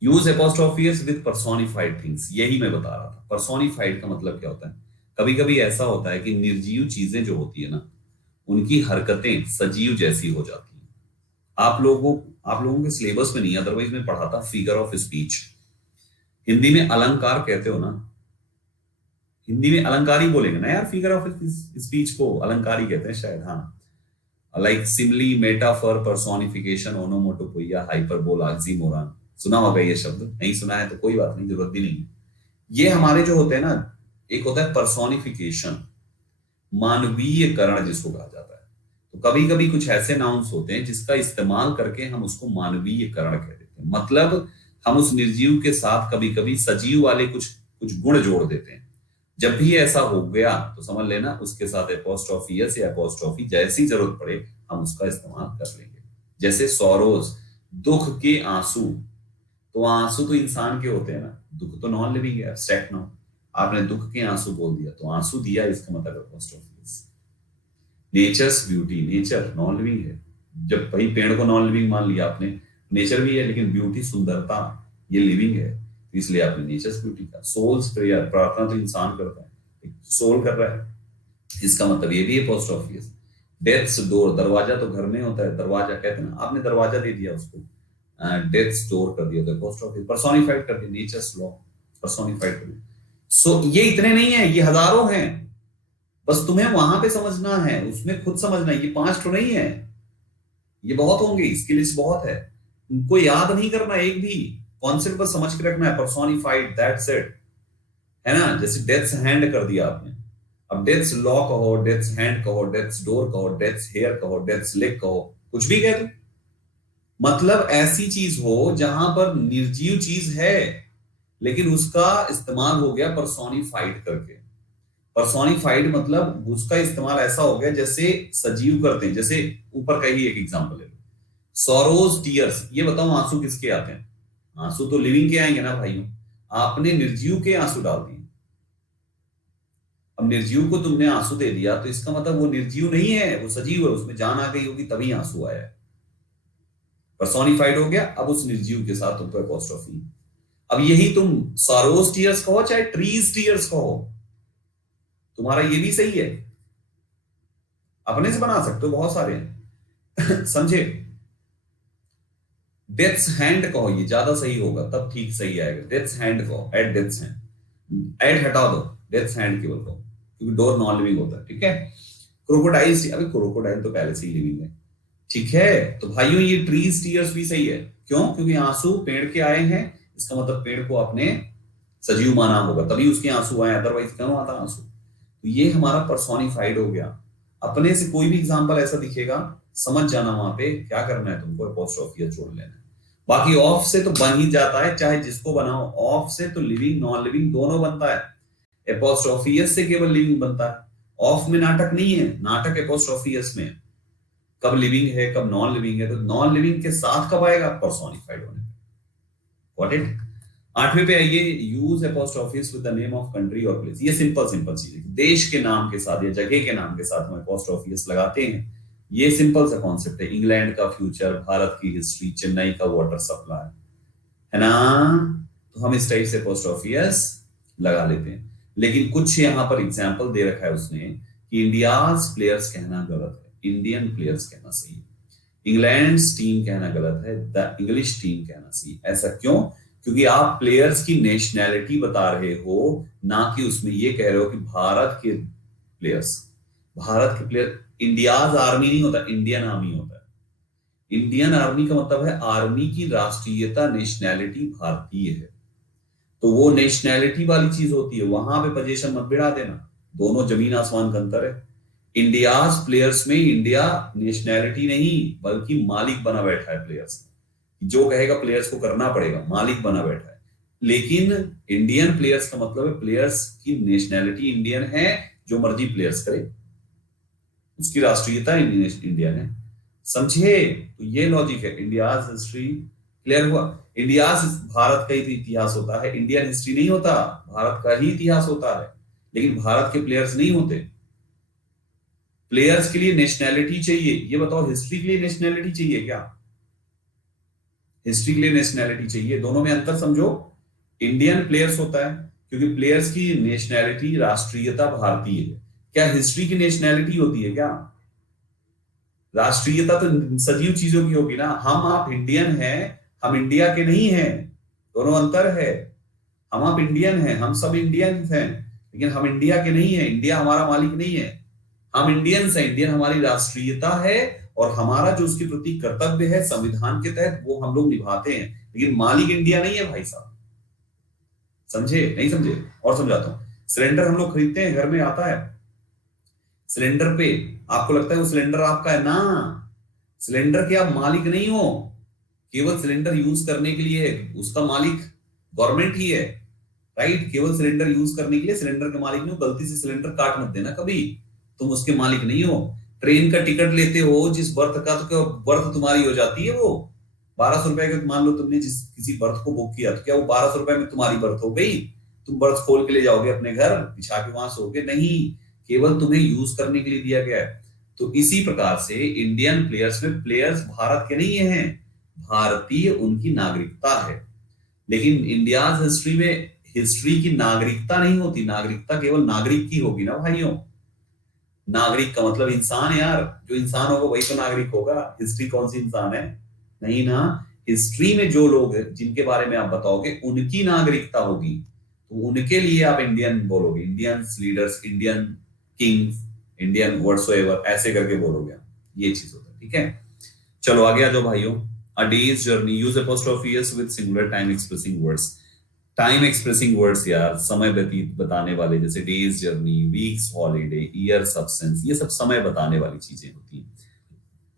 Use apostrophe S with personified things, यही मैं बता रहा था। पर्सोनिफाइड का मतलब क्या होता है? कभी कभी ऐसा होता है कि निर्जीव चीजें जो होती है ना, उनकी हरकतें सजीव जैसी हो जाती हैं। आप लोगों के सिलेबस में नहीं, अदरवाइज मैं पढ़ाता फिगर ऑफ स्पीच। हिंदी में अलंकार कहते हो ना, हिंदी में अलंकारी बोलेंगे ना यार, फिगर ऑफ स्पीच को अलंकारी कहते हैं शायद, हाँ। Like simile, metaphor, personification, onomatopoeia, hyperbola, oxymoron, सुना होगा ये शब्द, नहीं सुना है तो कोई बात नहीं, जरूरत भी नहीं। ये हमारे जो होते हैं ना, एक होता है पर्सोनिफिकेशन, मानवीयकरण जिसको कहा जाता है। तो कभी कभी कुछ ऐसे नाउन्स होते हैं जिसका इस्तेमाल करके हम उसको मानवीयकरण कह देते हैं। मतलब हम उस निर्जीव के साथ कभी कभी सजीव वाले कुछ कुछ गुण जोड़ देते हैं। जब भी ऐसा हो गया तो समझ लेना उसके साथ एपोस्ट्रोफी एस या एपोस्ट्रोफी जैसी जरूरत पड़े हम उसका इस्तेमाल कर लेंगे। जैसे सॉरोज, दुख के आंसू, तो आंसू तो इंसान के होते हैं ना, दुख तो नॉन लिविंग है, एब्स्ट्रैक्ट नाउन। आपने दुख के आंसू बोल दिया तो आंसू दिया, इसका मतलब apostrophe S. Nature's beauty, nature non living है। जब भाई पेड़ को नॉन लिविंग मान लिया आपने, नेचर भी है लेकिन ब्यूटी, सुंदरता, ये लिविंग है, इसलिए आपने नेचर्स ब्यूटी का। सोल्स प्रेयर, प्रार्थना तो इंसान करता है, सोल कर रहा है, इसका मतलब ये भी एपोस्ट्रोफी है। डेथ्स डोर, दरवाजा तो घर में होता है, दरवाजा कहते हैं ना, आपने दरवाजा दे दिया उसको, डेथ्स डोर कर दिया तो एपोस्ट्रोफी, पर्सोनिफाइड कर दिया, नेचर्स लॉ पर्सोनिफाइड कर दिया। सो ये इतने नहीं है, ये हजारों हैं, बस तुम्हें वहां पे समझना है, उसमें खुद समझना है। ये 5 तो नहीं है, ये बहुत होंगे, इसकी लिस्ट बहुत है, उनको याद नहीं करना एक भी। कॉन्सेप्ट बस समझ के रखना है, पर्सोनिफाइड, दैट्स इट, है ना। जैसे डेथ्स हैंड कर दिया आपने, अब डेथ्स लॉ कहो, डेथ्स हैंड कहो, डेथ्स डोर कहो, डेथ्स हेयर कहो, डेथ्स लेग कहो, कुछ भी कह दो, मतलब ऐसी चीज हो जहां पर निर्जीव चीज है लेकिन उसका इस्तेमाल हो गया पर्सोनिफाइड करके। पर्सोनिफाइड मतलब उसका इस्तेमाल ऐसा हो गया जैसे सजीव करते हैं। जैसे ऊपर का ही एक एग्जांपल ले लो, सोरोज टीयर्स, ये बताओ आंसू किसके आते हैं? आंसू तो लिविंग के आएंगे ना भाइयों, आपने निर्जीव के आंसू डाल दिए। अब निर्जीव को तुमने आंसू दे दिया तो इसका मतलब वो निर्जीव नहीं है, वो सजीव है, उसमें जान आ गई होगी तभी आंसू आया है, पर्सोनिफाइड हो गया। अब उस निर्जीव के साथ तुम एपोस्ट्रोफी। अब यही तुम सरोज टीयर्स कहो चाहे ट्रीज टीयर्स कहो, तुम्हारा ये भी सही है, अपने से बना सकते हो, बहुत सारे हैं समझे। डेथ्स हैंड कहो, ये ज्यादा सही होगा, तब ठीक सही आएगा। डेथ्स हैंड कहो, एट डेथ्स हैंड, एट हटा दो, डेथ्स हैंड केवल कहो, क्योंकि डोर नॉन लिविंग होता है, ठीक है। क्रोकोडाइल, अभी क्रोकोडाइल तो पहले से ही लिविंग है, ठीक है। तो भाइयों ये ट्रीज टीयर्स भी सही है, क्यों? क्योंकि आंसू पेड़ के आए हैं, इसका मतलब पेड़ को आपने सजीव माना होगा तभी उसके आंसू आए, अदरवाइज क्यों आता आंसू। तो ये हमारा पर्सोनिफाइड हो गया। अपने से कोई भी एग्जांपल ऐसा दिखेगा, समझ जाना वहां पे क्या करना है तुमको, एपोस्ट्रोफी जोड़ लेना है। बाकी ऑफ से तो बन ही जाता है, चाहे जिसको बनाओ, ऑफ से तो लिविंग नॉन लिविंग दोनों बनता है, एपोस्ट्रोफियस से केवल लिविंग बनता है। ऑफ में नाटक नहीं है, नाटक एपोस्ट्रोफियस में, कब लिविंग है कब नॉन लिविंग है, तो नॉन लिविंग के साथ कब आएगा? पर्सोनिफाइड होने पे। Got it? 8वें पे आइए, use apostrophes with the name of country और प्लेस। ये सिंपल सिंपल चीज है, देश के नाम के साथ या जगह के नाम के साथ हम एपोस्ट्रोफिस लगाते हैं, ये सिंपल सा कॉन्सेप्ट है। इंग्लैंड का फ्यूचर, भारत की हिस्ट्री, चेन्नई का वाटर सप्लाई, है ना, तो हम इस टाइप से एपोस्ट्रोफिस लगा लेते हैं। लेकिन कुछ यहां पर एग्जाम्पल दे रखा है उसने कि इंडियाज प्लेयर्स कहना गलत है, इंडियन प्लेयर्स कहना सही है, इंग्लैंड टीम कहना गलत है, द इंग्लिश टीम कहना सही। ऐसा क्यों? क्योंकि आप प्लेयर्स की नेशनैलिटी बता रहे हो, ना कि उसमें ये कह रहे हो कि भारत के प्लेयर्स, भारत के प्लेयर। इंडियाज आर्मी नहीं होता, इंडियन आर्मी होता है। इंडियन आर्मी का मतलब है आर्मी की राष्ट्रीयता, नेशनैलिटी भारतीय है, तो वो नेशनैलिटी वाली चीज होती है, वहां पे पोजीशन मत बिड़ा देना, दोनों जमीन आसमान का अंतर है। इंडियाज प्लेयर्स में इंडिया नेशनैलिटी नहीं बल्कि मालिक बना बैठा है प्लेयर्स, जो कहेगा प्लेयर्स को करना पड़ेगा, मालिक बना बैठा है। लेकिन इंडियन प्लेयर्स का मतलब है प्लेयर्स की नेशनैलिटी इंडियन है, जो मर्जी प्लेयर्स करे, उसकी राष्ट्रीयता इंडियन है, समझे। तो ये लॉजिक है। इंडियाज हिस्ट्री क्लियर हुआ? इंडियाज भारत का ही तो इतिहास होता है, इंडियन हिस्ट्री नहीं होता, भारत का ही इतिहास होता है, लेकिन भारत के प्लेयर्स नहीं होते। प्लेयर्स के लिए नेशनैलिटी चाहिए, ये बताओ हिस्ट्री के लिए नेशनैलिटी चाहिए क्या? हिस्ट्री के लिए नेशनैलिटी चाहिए, दोनों में अंतर समझो। इंडियन प्लेयर्स होता है क्योंकि प्लेयर्स की नेशनैलिटी, राष्ट्रीयता भारतीय है। क्या हिस्ट्री की नेशनैलिटी होती है क्या? राष्ट्रीयता तो सजीव चीजों की होगी ना। हम आप इंडियन हैं, हम इंडिया के नहीं हैं, दोनों अंतर है। हम आप इंडियन हैं, हम सब इंडियन हैं, लेकिन हम इंडिया के नहीं है, इंडिया हमारा मालिक नहीं है। हम इंडियंस हैं, इंडियन हमारी राष्ट्रीयता है और हमारा जो उसके प्रति कर्तव्य है संविधान के तहत वो हम लोग निभाते हैं, लेकिन मालिक इंडिया नहीं है भाई साहब, समझे? नहीं समझे? और समझाता हूं। सिलेंडर हम लोग खरीदते हैं, घर में आता है, सिलेंडर पे आपको लगता है वो सिलेंडर आपका है ना, सिलेंडर के आप मालिक नहीं हो, केवल सिलेंडर यूज करने के लिए है, उसका मालिक गवर्नमेंट ही है, राइट। केवल सिलेंडर यूज करने के लिए, सिलेंडर के मालिक नहीं हो। गलती से सिलेंडर काट मत देना कभी, तुम उसके मालिक नहीं हो। ट्रेन का टिकट लेते हो जिस बर्थ का, तो क्या बर्थ तुम्हारी हो जाती है? वो 1200 रुपए का मान लो तुमने जिस किसी बर्थ को बुक किया, तो क्या वो 1200 रुपए में तुम्हारी बर्थ हो गई? तुम बर्थ खोल के ले जाओगे अपने घर, बिछा के वहां सोओगे? नहीं, केवल तुम्हें यूज करने के लिए दिया गया है। तो इसी प्रकार से इंडियन प्लेयर्स में प्लेयर्स भारत के नहीं हैं, भारतीय उनकी नागरिकता है। लेकिन इंडियाज हिस्ट्री में हिस्ट्री की नागरिकता नहीं होती, नागरिकता केवल नागरिक की होगी ना भाइयों। नागरिक का मतलब इंसान यार, जो इंसान होगा वही तो नागरिक होगा। हिस्ट्री कौन सी इंसान है? नहीं ना। हिस्ट्री में जो लोग हैं जिनके बारे में आप बताओगे उनकी नागरिकता होगी, तो उनके लिए आप इंडियन बोलोगे, Indian leaders, Indian Kings, Indian whatsoever, ऐसे करके बोलोगे, ये चीज होता है, ठीक है। चलो आगे आ जाओ भाइयों, a day's journey, use apostrophe s with singular time expressing words. Time expressing words यार, समय व्यतीत बताने वाले, जैसे days journey, weeks holiday, year substance, ये सब समय बताने वाली चीजें होती हैं।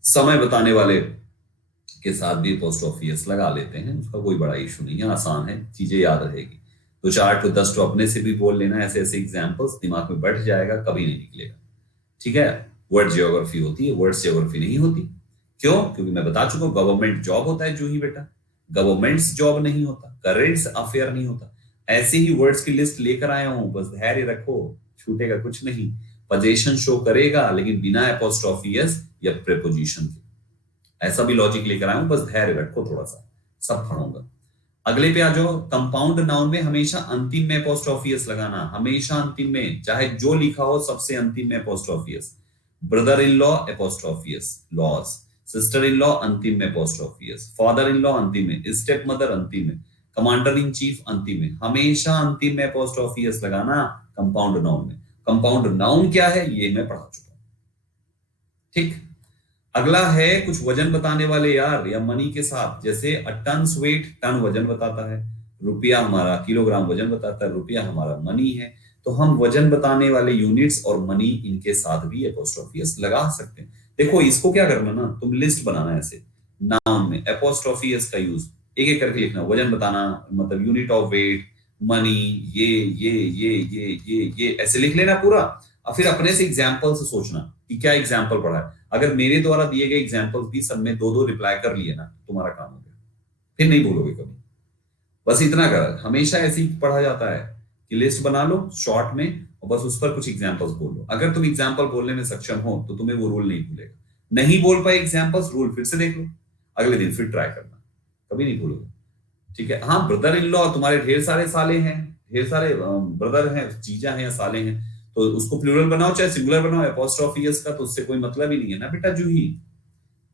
समय बताने वाले के साथ भी apostrophe s लगा लेते हैं, उसका कोई बड़ा इशू नहीं है, आसान है, चीजें याद रहेगी। तो 4 to 10 तो अपने से भी बोल लेना, ऐसे ऐसे एग्जाम्पल्स दिमाग में बैठ जाएगा, कभी नहीं निकलेगा। ठीक है, वर्ड जियोग्राफी होती है, वर्ड जियोग्राफी नहीं होती। क्यों? क्योंकि मैं बता चुका हूं, गवर्नमेंट जॉब होता है जूही बेटा, गवर्नमेंट्स जॉब नहीं होता, करेंट्स अफेयर नहीं होता। ऐसे ही वर्ड्स की लिस्ट लेकर आया हूं, बस धैर्य रखो, छूटेगा कुछ नहीं। पोजीशन शो करेगा लेकिन बिना एपोस्ट्रोफी एस या प्रीपोजिशन के, ऐसा भी लॉजिक लेकर आया हूं, बस धैर्य रखो थोड़ा सा, सब पढ़ूंगा। अगले पे आ जाओ। कंपाउंड नाउन में हमेशा अंतिम में एपोस्ट्रोफी एस लगाना, हमेशा अंतिम में, चाहे जो लिखा हो सबसे अंतिम में apostrophe S. Brother in law apostrophe S, laws. Sister in law अंतिम में apostrophe S, father in law अंतिम में, स्टेप मदर अंतिम में, कमांडर इन चीफ अंतिम में, हमेशा अंतिम में एपोस्ट्रोफी एस लगाना कंपाउंड नाउन में। कंपाउंड नाउन क्या है ये मैं पढ़ा चुका हूं। ठीक, अगला है कुछ वजन बताने वाले यार, या मनी के साथ, जैसे अ टन्स वेट, टन वजन बताता है, रुपया हमारा किलोग्राम वजन बताता है, रुपया हमारा मनी है। तो हम वजन बताने वाले यूनिट्स और मनी, इनके साथ भी एपोस्ट्रोफी एस लगा सकते हैं। देखो इसको क्या करना ना, तुम लिस्ट बनाना ऐसे, नाउन में एपोस्ट्रोफी एस का यूज एक एक करके लिखना, वजन बताना मतलब यूनिट ऑफ वेट, मनी, ये ऐसे लिख लेना पूरा, और फिर अपने से एग्जाम्पल से सोचना कि क्या एग्जाम्पल पढ़ा है। अगर मेरे द्वारा दिए गए एग्जाम्पल्स भी सब में 2-2 रिप्लाई कर लिए ना, तुम्हारा काम हो गया, फिर नहीं भूलोगे कभी। बस इतना कर, हमेशा ऐसे ही पढ़ा जाता है कि लिस्ट बना लो शॉर्ट में और बस उस पर कुछ एग्जाम्पल्स बोल लो। अगर तुम एग्जाम्पल बोलने में सक्षम हो तो तुम्हें वो रूल नहीं भूलेगा। नहीं बोल पाए एग्जाम्पल्स, रूल फिर से देख लो, अगले दिन फिर ट्राई करना, कभी नहीं भूलोगे। ठीक है, हाँ ब्रदर इन लॉ, तुम्हारे ढेर सारे साले हैं, ढेर सारे ब्रदर हैं, जीजा हैं या साले हैं, तो उसको प्लूरल बनाओ चाहे सिंगुलर बनाओ, एपोस्ट्रोफी एस का तो उससे कोई मतलब ही नहीं है ना बेटा। जूही,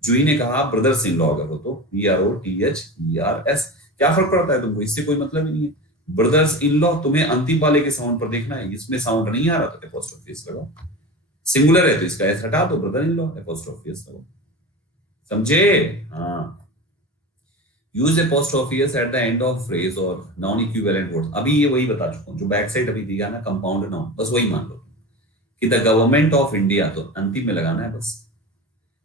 जूही ने कहा ब्रदर्स इन लॉ, अगर हो तो BROTHERS, क्या फर्क पड़ता है तुमको, इससे कोई मतलब ही नहीं है। ब्रदर्स इन लॉ, तुम्हें अंतिम वाले के साउंड पर देखना है, इसमें साउंड नहीं आ रहा तो एपोस्ट्रोफी एस लगाओ। सिंगुलर है तो इसका एस हटा दो, brother in law apostrophe S लगाओ, समझे? हाँ, use apostrophe S at the end of phrase और नॉन इक्विवेलेंट वर्ड्स। अभी ये वही बता चुका हूं जो बैक साइड अभी दिया ना, कंपाउंड नाउन, बस वही मान लो कि द गवर्नमेंट ऑफ इंडिया, तो अंतिम में लगाना है बस।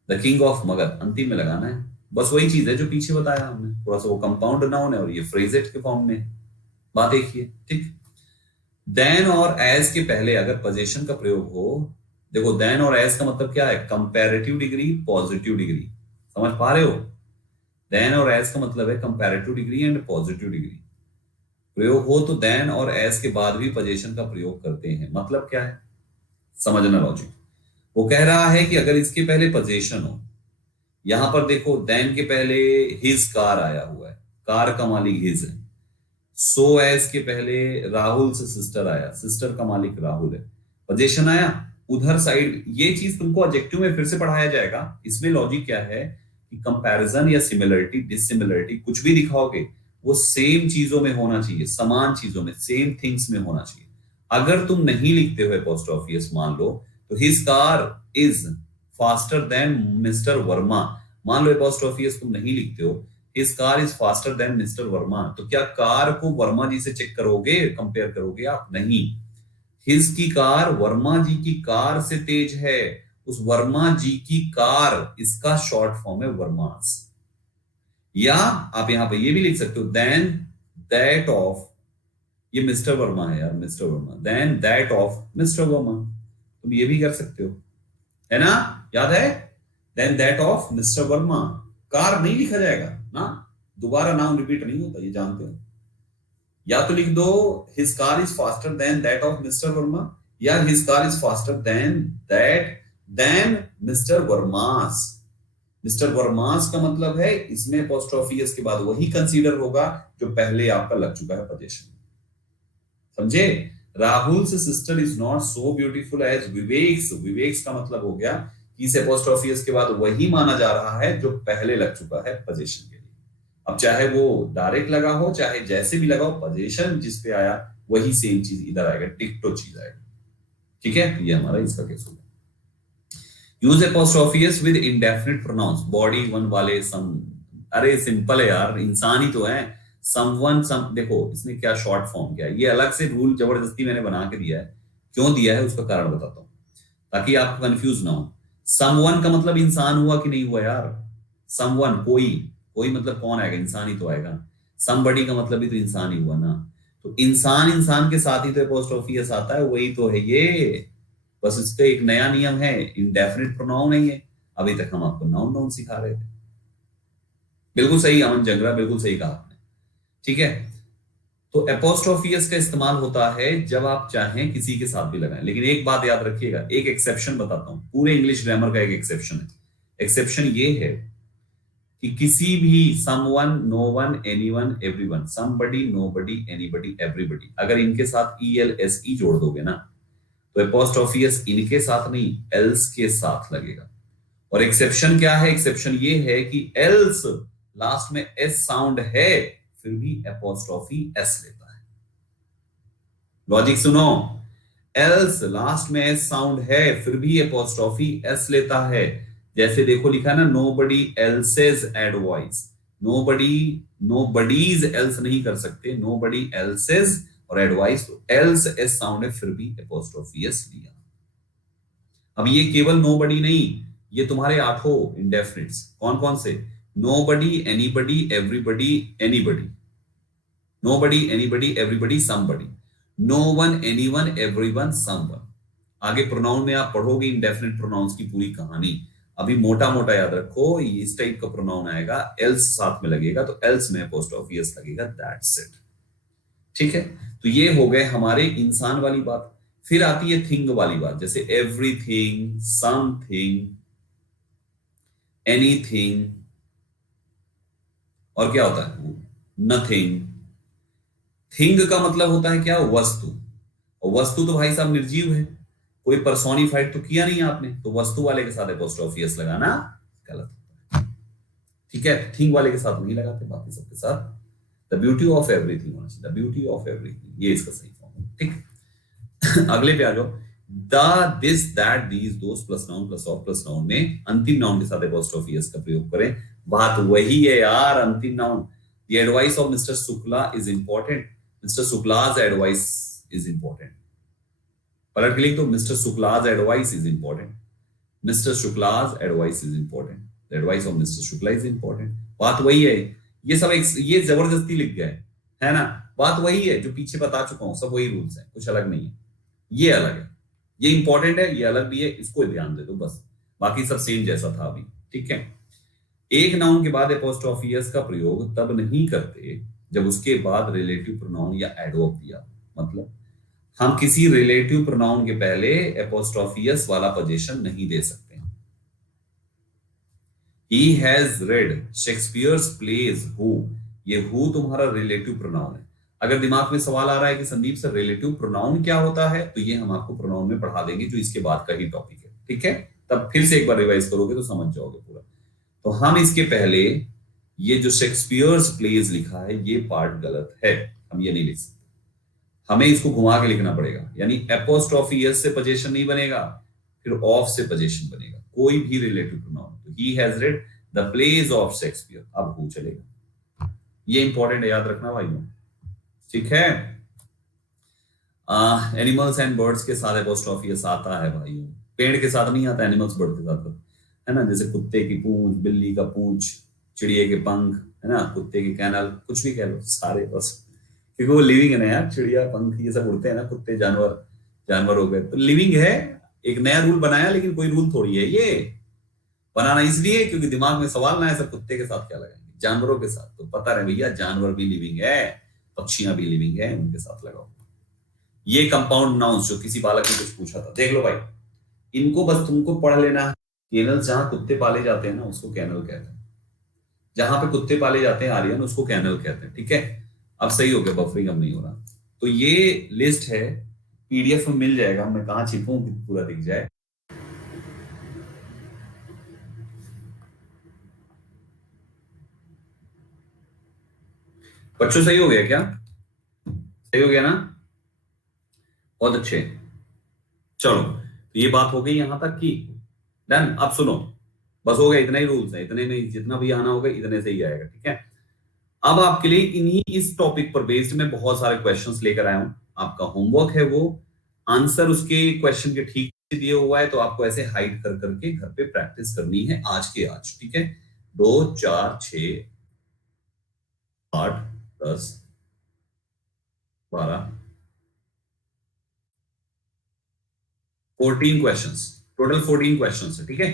द किंग ऑफ मगध अंतिम में लगाना है, बस वही चीज है जो पीछे बताया हमने, थोड़ा सा वो कंपाउंड नाउन है और ये फ्रेजेट के फॉर्म में, बात एक ही है। ठीक, देन और एज के पहले अगर पोजीशन का प्रयोग हो, देखो देन और एज का मतलब क्या है, कंपैरेटिव डिग्री, पॉजिटिव डिग्री, समझ पा रहे हो? देन और एज का मतलब है comparative degree and positive degree. प्रयोग हो तो देन और एज के बाद भी पोजीशन का प्रयोग करते हैं। मतलब क्या है, समझना लॉजिक। वो कह रहा है कि अगर इसके पहले पोजीशन हो, यहां पर देखो देन के पहले हिज कार आया हुआ है, कार का मालिक हिज है। सो एज के पहले राहुल से सिस्टर आया, सिस्टर का मालिक राहुल है। पोजीशन आया उधर साइड, ये चीज तुमको ऑब्जेक्टिव में फिर से पढ़ाया जाएगा। इसमें लॉजिक क्या है कि कंपैरिजन या सिमिलरिटी, डिसिमिलरिटी, कुछ भी दिखाओगे वो सेम चीजों में होना चाहिए, समान चीजों में, सेम थिंग्स में होना चाहिए। अगर तुम नहीं लिखते हो एपोस्ट्रोफी एस, मान लो तो his car is faster then mister Verma, मान लो एपोस्ट्रोफी एस तुम नहीं लिखते हो, his car is faster then mister Verma, तो क्या कार को वर्मा जी से चेक करोगे, कंपेयर करोगे आप? नहीं, हिज की कार वर्मा जी की कार से तेज है, उस वर्मा जी की कार, इसका शॉर्ट फॉर्म है वर्मास। या आप यहां पे ये भी लिख सकते हो देन दैट ऑफ, ये मिस्टर वर्मा है यार, mister Verma, then that of mister Verma, तुम ये भी कर सकते हो, है ना, याद है? Then that of mister Verma, car नहीं लिखा जाएगा ना, दोबारा नाम रिपीट नहीं होता, ये जानते हो। या तो लिख दो his car is faster than that of mister Verma, या his car is faster than that than mister Verma's. Mister Verma's का मतलब है इसमें एपोस्ट्रोफी एस के बाद वही कंसीडर होगा जो पहले आपका लग चुका है पोजीशन, समझे? राहुल से sister is not so beautiful as Vivek's, Vivek's का मतलब हो गया कि इस एपोस्ट्रोफी एस के बाद वही माना जा रहा है जो पहले लग चुका है पोजीशन के लिए। अब चाहे वो डायरेक्ट लगा हो, चाहे जैसे भी लगा हो, पोजीशन जिस पे आया वही सेम चीज इधर आएगा, टिक्टो चीज आएगा। ठीक है, ये हमारा इसका केस होगा। Use apostrophe S with indefinite pronouns, body one वाले, सम अरे सिंपल है यार, इंसान ही तो है। समवन सम, देखो इसमें क्या शॉर्ट फॉर्म क्या है, ये अलग से रूल जबरदस्ती मैंने बना के दिया है। क्यों दिया है उसका कारण बताता हूँ, ताकि आप कंफ्यूज ना हो। समवन का मतलब इंसान हुआ कि नहीं हुआ यार। समवन कोई, कोई मतलब कौन आएगा, इंसान ही तो आएगा। समबडी का मतलब भी तो इंसान ही हुआ ना। तो इंसान इंसान के साथ ही तो एपोस्ट्रोफी एस आता है, वही तो है ये। बस इसका एक नया नियम है, इंडेफिनिट प्रोनाउन है ये। अभी तक हम आपको नाउन नाउन सिखा रहे थे। बिल्कुल सही अमन जंगरा, बिल्कुल सही कहा आपने। ठीक है, तो एपोस्ट्रोफियस का इस्तेमाल होता है जब आप चाहें किसी के साथ भी लगाएं, लेकिन एक बात याद रखिएगा, एक एक्सेप्शन बताता हूं, पूरे इंग्लिश ग्रामर का एक एक्सेप्शन है। एक्सेप्शन ये है कि किसी भी someone, no one, anyone, everyone, somebody, nobody, anybody, everybody, अगर इनके साथ ELSE जोड़ दोगे ना, तो एपोस्ट्रोफियस इनके साथ नहीं एल्स के साथ लगेगा। और एक्सेप्शन क्या है, एक्सेप्शन ये है कि एल्स लास्ट में एस साउंड है फिर भी एपोस्ट्रोफी एस लेता है। लॉजिक सुनो, एल्स लास्ट में एस साउंड है फिर भी एपोस्ट्रोफी एस लेता है। जैसे देखो लिखा है ना, nobody else's advice, nobody, nobody's else नहीं कर सकते, नोबडी एल्सेज और एडवाइस, तो एल्स एस साउंड है फिर भी एपोस्ट्रोफी एस लिया। अब ये केवल नोबडी नहीं, ये तुम्हारे आठों इंडेफिनिट्स कौन कौन से, nobody, anybody, everybody, anybody, nobody, anybody, everybody, somebody, no one, anyone, everyone, someone. आगे प्रोनाउन में आप पढ़ोगे इंडेफिनिट प्रोनाउंस की पूरी कहानी। अभी मोटा मोटा याद रखो, इस टाइप का प्रोनाउन आएगा, एल्स साथ में लगेगा, तो एल्स में अपोस्ट्रोफी एस लगेगा, दैट्स इट। ठीक है, तो ये हो गए हमारे इंसान वाली बात। फिर आती है थिंग वाली बात, जैसे एवरीथिंग, समथिंग, एनीथिंग, और क्या होता है, नथिंग। थिंग का मतलब होता है क्या, वस्तु। और वस्तु तो भाई साहब निर्जीव है, कोई पर्सोनिफाइड तो किया नहीं आपने, तो वस्तु वाले के साथ एपोस्ट्रोफी एस लगाना गलत होता है। ठीक है, थिंग वाले के साथ नहीं लगाते, बाकी सबके साथ द ब्यूटी ऑफ एवरीथिंग होना चाहिए, द ब्यूटी ऑफ एवरीथिंग, ये इसका सही फॉर्म है। ठीक अगले पे आ जाओ, the, this, that, these, those plus noun plus of plus noun में अंतिम नाउन के साथ एपोस्ट्रोफी एस का प्रयोग करें। बात वही है यार, अंतिम noun. The advice of mister Shukla is important, mister Shukla's advice is important. पलट के लिख तो, mister Shukla's advice is important, mister Shukla's advice is important, the advice of mister Shukla is important. बात वही है, ये सब ये जबरदस्ती लिख गए है ना, बात वही है जो पीछे बता चुका हूं, सब वही रूल्स है, कुछ अलग नहीं है। ये अलग है, ये इंपॉर्टेंट है, ये अलग भी है, इसको ध्यान दे दो बस, बाकी सब सेम जैसा था अभी। ठीक है, एक नाउन के बाद एपोस्ट्रोफी एस का प्रयोग तब नहीं करते जब उसके बाद रिलेटिव प्रोनाउन या एडवर्ब दिया। मतलब हम किसी रिलेटिव प्रोनाउन के पहले एपोस्ट्रोफी एस वाला पोजीशन नहीं दे सकते। He has read Shakespeare's plays who, ये who तुम्हारा रिलेटिव प्रोनाउन है। अगर दिमाग में सवाल आ रहा है कि संदीप सर रिलेटिव प्रोनाउन क्या होता है, तो ये हम आपको प्रोनाउन में पढ़ा देंगे जो इसके बाद का ही टॉपिक है। ठीक है, तब फिर से एक बार रिवाइज करोगे तो समझ जाओगे पूरा। तो हम इसके पहले ये जो शेक्सपियर्स प्लेज लिखा है ये पार्ट गलत है, हम ये नहीं लिख सकते, हमें इसको घुमा के लिखना पड़ेगा। यानी एपोस्ट्रोफी एस से पोजीशन नहीं बनेगा, फिर ऑफ से पोजीशन बनेगा, कोई भी रिलेटिव प्रोनाउन। तो he has read the plays of Shakespeare, अब हु चलेगा, ये इंपॉर्टेंट है, याद रखना भाइयों। ठीक है, एनिमल्स एंड बर्ड्स के साथ एपोस्ट्रोफी एस आता है भाइयों, पेड़ के साथ नहीं आता, एनिमल्स बर्ड के साथ है ना। जैसे कुत्ते की पूंछ, बिल्ली का पूंछ, चिड़िया के पंख, है ना, कुत्ते की कैनल, कुछ भी कह लो, सारे बस, क्योंकि वो लिविंग है ना यार, चिड़िया पंख ये सब उड़ते हैं ना, कुत्ते जानवर, जानवर हो गए तो लिविंग है। एक नया रूल बनाया, लेकिन कोई रूल थोड़ी है ये, बनाना इसलिए क्योंकि दिमाग में सवाल ना है सर कुत्ते के साथ क्या लगाएंगे, जानवरों के साथ, तो पता रहे भैया जानवर भी लिविंग है, पक्षियां भी लिविंग है, उनके साथ लगाओ। ये कंपाउंड नाउन्स जो किसी बालक ने कुछ पूछा था, देख लो भाई, इनको बस तुमको पढ़ लेना। केनल, जहां कुत्ते पाले जाते हैं ना उसको कैनल कहते हैं, जहां पे कुत्ते पाले जाते हैं आर्यन उसको कैनल कहते हैं। ठीक है, अब सही हो गया, बफरिंग अब नहीं हो रहा। तो ये लिस्ट है, पीडीएफ में मिल जाएगा, मैं कहां छिपूं कि पूरा दिख जाए। बच्चों सही हो गया क्या, सही हो गया ना, बहुत अच्छे। चलो, तो ये बात हो गई यहां तक की, डन। अब सुनो, बस हो गया, इतना ही रूल्स है, इतने में जितना भी आना होगा इतने से ही आएगा, ठीक है। अब आपके लिए इन्हीं इस टॉपिक पर बेस्ड मैं बहुत सारे क्वेश्चंस लेकर आया हूं। आपका होमवर्क है वो आंसर उसके क्वेश्चन के ठीक से दिया हुआ है, तो आपको ऐसे हाइड कर करके घर पे प्रैक्टिस करनी है आज के आज, ठीक है। 2 4 6 8 10 12 14 क्वेश्चंस, टोटल 14 क्वेश्चंस है, ठीक है।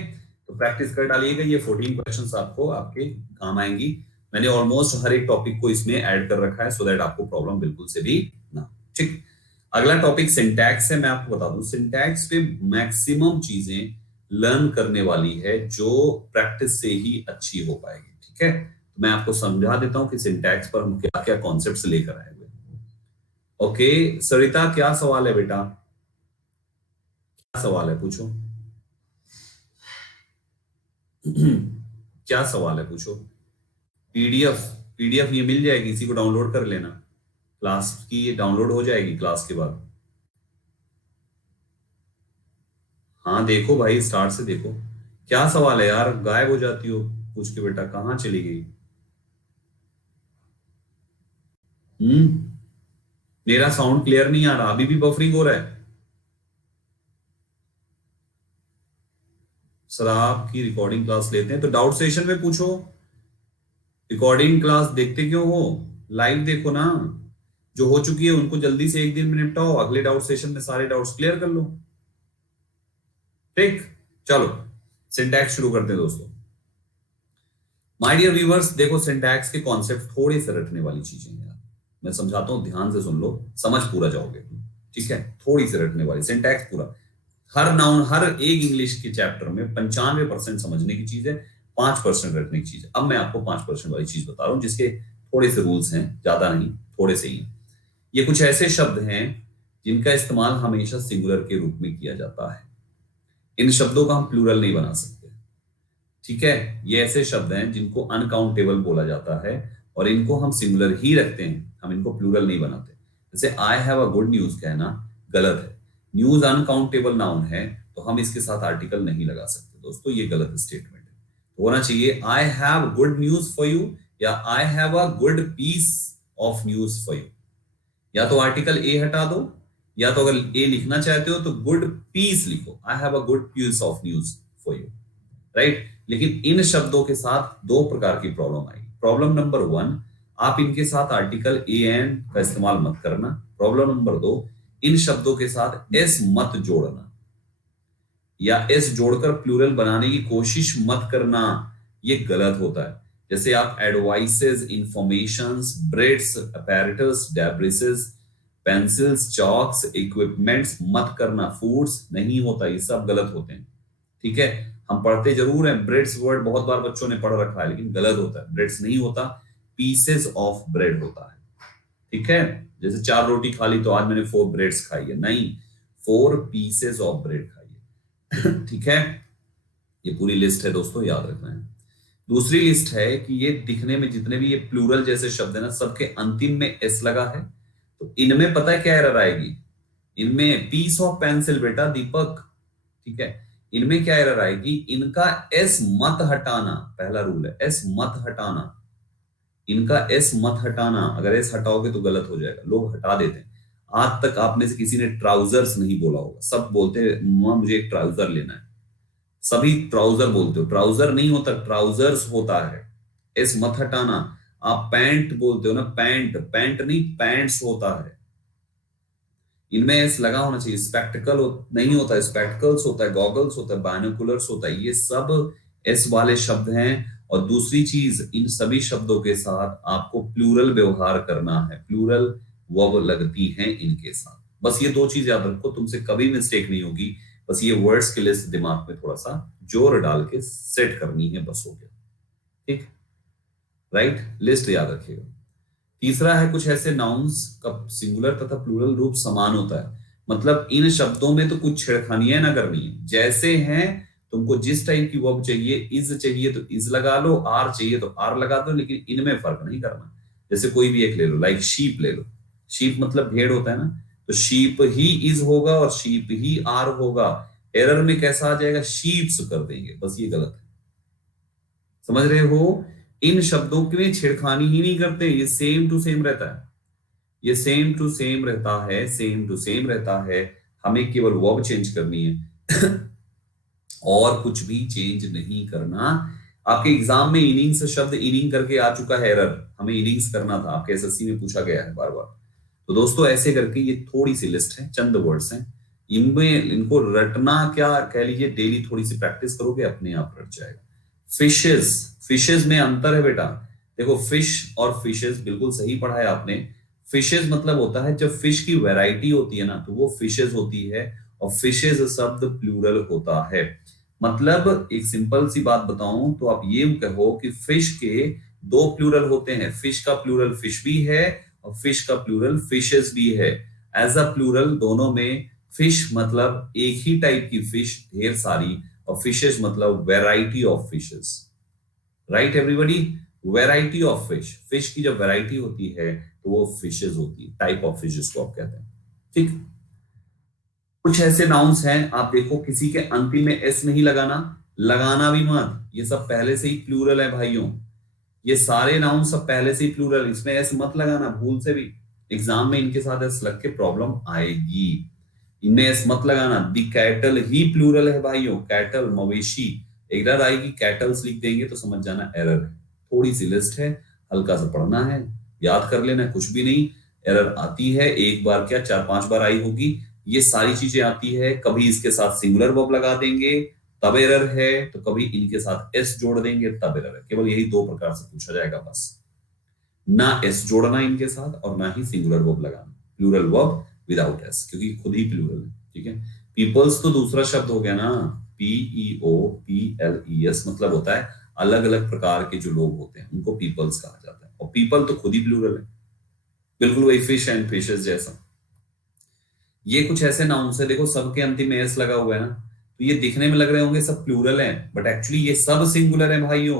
तो प्रैक्टिस कर डालिएगा, ये 14 क्वेश्चंस आपको आपके काम आएंगी। मैंने ऑलमोस्ट हर एक टॉपिक को इसमें ऐड कर रखा है, सो दैट आपको प्रॉब्लम बिल्कुल से भी ना, ठीक। अगला टॉपिक सिंटैक्स है। मैं आपको बता दूं, सिंटैक्स पे मैक्सिमम चीजें लर्न करने वाली है जो प्रैक्टिस से ही अच्छी हो पाएगी, ठीक है। तो मैं आपको समझा देता हूं कि सिंटैक्स पर हम क्या क्या कॉन्सेप्ट्स लेकर आए हुए। ओके सरिता, क्या सवाल है बेटा? क्या सवाल है, पूछो। क्या सवाल है, पूछो। पीडीएफ, पीडीएफ ये मिल जाएगी, इसी को डाउनलोड कर लेना, क्लास की ये डाउनलोड हो जाएगी क्लास के बाद। हाँ देखो भाई, स्टार्ट से देखो। क्या सवाल है यार, गायब हो जाती हो पूछ के, बेटा कहाँ चली गई? हम्म, मेरा साउंड क्लियर नहीं आ रहा, अभी भी बफरिंग हो रहा है। सर आपकी रिकॉर्डिंग क्लास लेते हैं तो डाउट सेशन में पूछो। रिकॉर्डिंग क्लास देखते क्यों हो? लाइव देखो ना। जो हो चुकी है उनको जल्दी से एक दिन में निपटाओ, अगले डाउट सेशन में सारे डाउट्स क्लियर कर लो, ठीक। चलो सिंटैक्स शुरू करते हैं दोस्तों। माय डियर व्यूअर्स, देखो सिंटैक्स के कॉन्सेप्ट थोड़े से रटने वाली चीजें हैं यार, मैं समझाता हूं, ध्यान से सुन लो, समझ पूरा जाओगे, ठीक है। थोड़ी सी रटने वाली सिंटैक्स पूरा, हर नाउन हर एक इंग्लिश के चैप्टर में 95% समझने की चीज है, 5% रटने की चीज है। अब मैं आपको 5% वाली चीज बता रहा हूं जिसके थोड़े से रूल्स हैं, ज्यादा नहीं, थोड़े से ही। ये कुछ ऐसे शब्द हैं जिनका इस्तेमाल हमेशा सिंगुलर के रूप में किया जाता है। इन शब्दों का हम प्लूरल नहीं बना सकते, ठीक है। ये ऐसे शब्द हैं जिनको अनकाउंटेबल बोला जाता है और इनको हम सिंगुलर ही रखते हैं, हम इनको प्लूरल नहीं बनाते। जैसे आई हैव अ गुड न्यूज कहना गलत है, न्यूज अनकाउंटेबल नाउन है, तो हम इसके साथ आर्टिकल नहीं लगा सकते दोस्तों, ये गलत स्टेटमेंट है। तो होना चाहिए I have good news for you या I have a good piece of news for you. या तो आर्टिकल ए हटा दो, या तो अगर ए लिखना चाहते हो तो गुड पीस लिखो, I have a good piece of news for you, right. लेकिन इन शब्दों के साथ दो प्रकार की प्रॉब्लम आई। प्रॉब्लम नंबर 1, आप इनके साथ आर्टिकल ए एन का इस्तेमाल मत करना। प्रॉब्लम नंबर 2, इन शब्दों के साथ एस मत जोड़ना या एस जोड़कर प्लूरल बनाने की कोशिश मत करना, ये गलत होता है। जैसे आप advices, informations, breads, apparatus, debrises, pencils, chalks, equipments मत करना, फूड्स नहीं होता, ये सब गलत होते हैं, ठीक है। हम पढ़ते जरूर हैं, ब्रेड्स वर्ड बहुत बार बच्चों ने पढ़ रखा है, लेकिन गलत होता है, ब्रेड्स नहीं होता, पीसेस ऑफ ब्रेड होता है, ठीक है। जैसे 4 रोटी खा ली तो आज मैंने 4 ब्रेड्स खाई है, नहीं, 4 पीसेस ऑफ ब्रेड खाई है, ठीक है। ये पूरी लिस्ट है दोस्तों, याद रखना है। दूसरी लिस्ट है कि ये दिखने में जितने भी ये प्लूरल जैसे शब्द है ना, सबके अंतिम में एस लगा है, तो इनमें पता है क्या एरर आएगी? इनमें पीस ऑफ पेंसिल बेटा दीपक, ठीक है, इनमें क्या एरर आएगी? इनका एस मत हटाना, पहला रूल है एस मत हटाना, इनका एस मत हटाना। अगर एस हटाओगे तो गलत हो जाएगा, लोग हटा देते हैं। आज तक आप में से किसी ने ट्राउजर्स नहीं बोला होगा, सब बोलते हैं मम्मा मुझे एक ट्राउजर लेना है, सभी ट्राउजर बोलते हो, ट्राउजर नहीं होता, ट्राउजर्स होता है, एस मत हटाना। आप पैंट बोलते हो ना, पैंट, पैंट नहीं पैंट्स होता है, इनमें एस लगा होना चाहिए। स्पेक्टिकल नहीं होता, स्पेक्टिकल्स होता है, गॉगल्स होता है, बाइनोकुलर्स होता है, ये सब एस वाले शब्द हैं। और दूसरी चीज, इन सभी शब्दों के साथ आपको प्लूरल व्यवहार करना है, प्लूरल वर्ब लगती हैं इनके साथ। बस ये 2 चीज याद रखो, तुमसे कभी मिस्टेक नहीं होगी, बस ये वर्ड्स की लिस्ट दिमाग में थोड़ा सा जोर डाल के सेट करनी है, बस हो गया, ठीक, राइट। लिस्ट याद रखिएगा। तीसरा है, कुछ ऐसे नाउन्स का सिंगुलर तथा प्लूरल रूप समान होता है, मतलब इन शब्दों में तो कुछ छेड़खानियां ना करनी है, जैसे हैं तुमको जिस टाइप की वर्ब चाहिए, इज चाहिए तो इज लगा लो, आर चाहिए तो आर लगा दो, लेकिन इनमें फर्क नहीं करना। जैसे कोई भी एक ले लो, लाइक शीप ले लो, शीप मतलब भेड़ होता है ना, तो शीप ही इज होगा और शीप ही आर होगा। एरर में कैसा आ जाएगा? शीप्स कर देंगे, बस ये गलत है, समझ रहे हो? इन शब्दों में छेड़खानी ही नहीं करते, ये सेम टू सेम रहता है, ये सेम टू सेम रहता है, सेम टू सेम रहता है। हमें केवल वर्ब चेंज करनी है और कुछ भी चेंज नहीं करना। आपके एग्जाम में इनिंग्स शब्द इनिंग करके आ चुका है एरर, हमें इनिंग्स करना था, आपके एसएससी में पूछा गया है बार बार। तो दोस्तों ऐसे करके ये थोड़ी सी लिस्ट है, चंद वर्ड्स हैं, इनमें इनको रटना क्या कह लीजिए, डेली थोड़ी सी प्रैक्टिस करोगे अपने आप रट जाएगा। फिशेस, फिशेस में अंतर है बेटा। देखो फिश और फिशेस बिल्कुल सही पढ़ा है आपने। फिशेस मतलब होता है जब फिश की वैरायटी होती है ना तो वो फिशेस होती है, और फिशेस शब्द प्लूरल होता है। मतलब एक सिंपल सी बात बताऊं तो आप ये कहो कि फिश के दो प्लूरल होते हैं, फिश का प्लूरल फिश भी है और फिश का प्लूरल फिशेस भी है। एज अ प्लूरल दोनों में फिश मतलब एक ही टाइप की फिश ढेर सारी, और फिशेस मतलब variety of fishes. Right everybody? Variety of fish, fish की जब वैरायटी होती है तो वो फिशेस होती है, टाइप ऑफ फिशेस को आप कहते हैं। ठीक, कुछ ऐसे नाउन्स हैं आप देखो, किसी के अंतिम में एस नहीं लगाना, लगाना भी मत, ये सब पहले से ही प्लूरल है भाइयों, ये सारे नाउन सब पहले से ही प्लूरल, इसमें एस मत लगाना भूल से भी। एग्जाम में इनके साथ एस लग के प्रॉब्लम आएगी, इनमें एस मत लगाना। दी कैटल ही प्लूरल है भाइयों, कैटल मवेशी, एरर आएगी, कैटल्स लिख देंगे तो समझ जाना एरर है। थोड़ी सी लिस्ट है, हल्का सा पढ़ना है, याद कर लेना, कुछ भी नहीं। एरर आती है, एक बार क्या 4-5 बार आई होगी, ये सारी चीजें आती है। कभी इसके साथ सिंगुलर वर्ब लगा देंगे तब एरर है, तो कभी इनके साथ एस जोड़ देंगे तब एरर है। केवल यही दो प्रकार से पूछा जाएगा बस, ना एस जोड़ना इनके साथ और ना ही सिंगुलर वर्ब लगाना, प्लूरल वर्ब विदाउट एस, क्योंकि खुद ही प्लूरल है। ठीक है, पीपल्स तो दूसरा शब्द हो गया ना, PEOPLES मतलब होता है अलग अलग प्रकार के जो लोग होते हैं उनको पीपल्स कहा जाता है, और पीपल तो खुद ही प्लूरल है, बिल्कुल वही फिश एंड फिशेस जैसा। ये कुछ ऐसे नाउन्स है, देखो सबके अंतिम में एस लगा हुआ है ना, तो ये दिखने में लग रहे होंगे सब प्लूरल हैं, बट एक्चुअली ये सब सिंगुलर है भाइयों,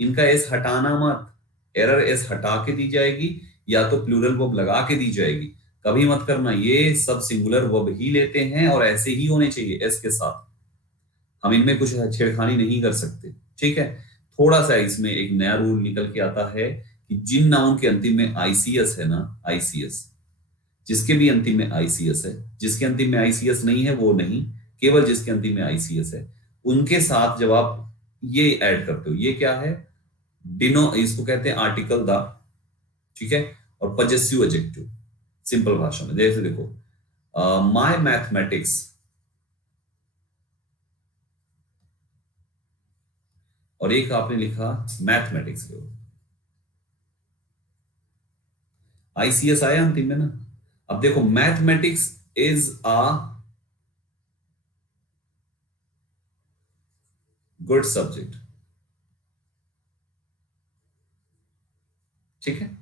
इनका एस हटाना मत, एरर एस हटा के दी जाएगी या तो प्लूरल वर्ब लगा के दी जाएगी, कभी मत करना, ये सब सिंगुलर वर्ब ही लेते हैं और ऐसे ही होने चाहिए एस के साथ, हम इनमें कुछ छेड़खानी नहीं कर सकते। ठीक है, थोड़ा सा इसमें एक नया रूल निकल के आता है कि जिन नाउन के अंतिम में आईसीएस है ना, आईसीएस, जिसके भी अंतिम में आईसीएस है, जिसके अंतिम में आईसीएस नहीं है वो नहीं, केवल जिसके अंतिम में आईसीएस है उनके साथ जब आप ये ऐड करते हो, ये क्या है, डिनो, इसको कहते हैं आर्टिकल द, ठीक है, और पजेसिव एडजेक्टिव, सिंपल भाषा में जैसे देखो माय मैथमेटिक्स, और एक आपने लिखा मैथमेटिक्स के, आईसीएस आया अंतिम में ना। अब देखो mathematics is a good subject, ठीक है,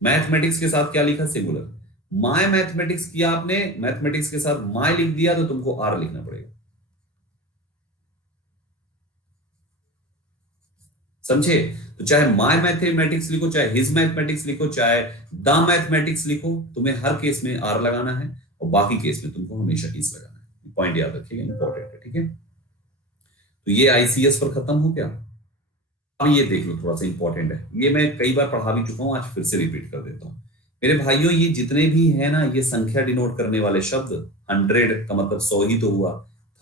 मैथमेटिक्स के साथ क्या लिखा, सिंगुलर, माय मैथमेटिक्स किया आपने, मैथमेटिक्स के साथ माय लिख दिया तो तुमको आर लिखना पड़ेगा, समझे? तो चाहे माय मैथमेटिक्स लिखो, चाहे हिज मैथमेटिक्स लिखो, चाहे द मैथमेटिक्स लिखो, तुम्हें हर केस में आर लगाना है और बाकी केस में तुमको हमेशा इस लगाना है, पॉइंट याद रखिएगा, इंपॉर्टेंट है। ठीक है, तो ये आईसीएस पर खत्म हो गया। अब ये देख लो, थोड़ा सा इंपॉर्टेंट है, ये मैं कई बार पढ़ा भी चुका हूं, आज फिर से रिपीट कर देता हूं। मेरे भाइयों ये जितने भी है ना, ये संख्या डिनोट करने वाले शब्द, 100 का मतलब 100 ही तो हुआ,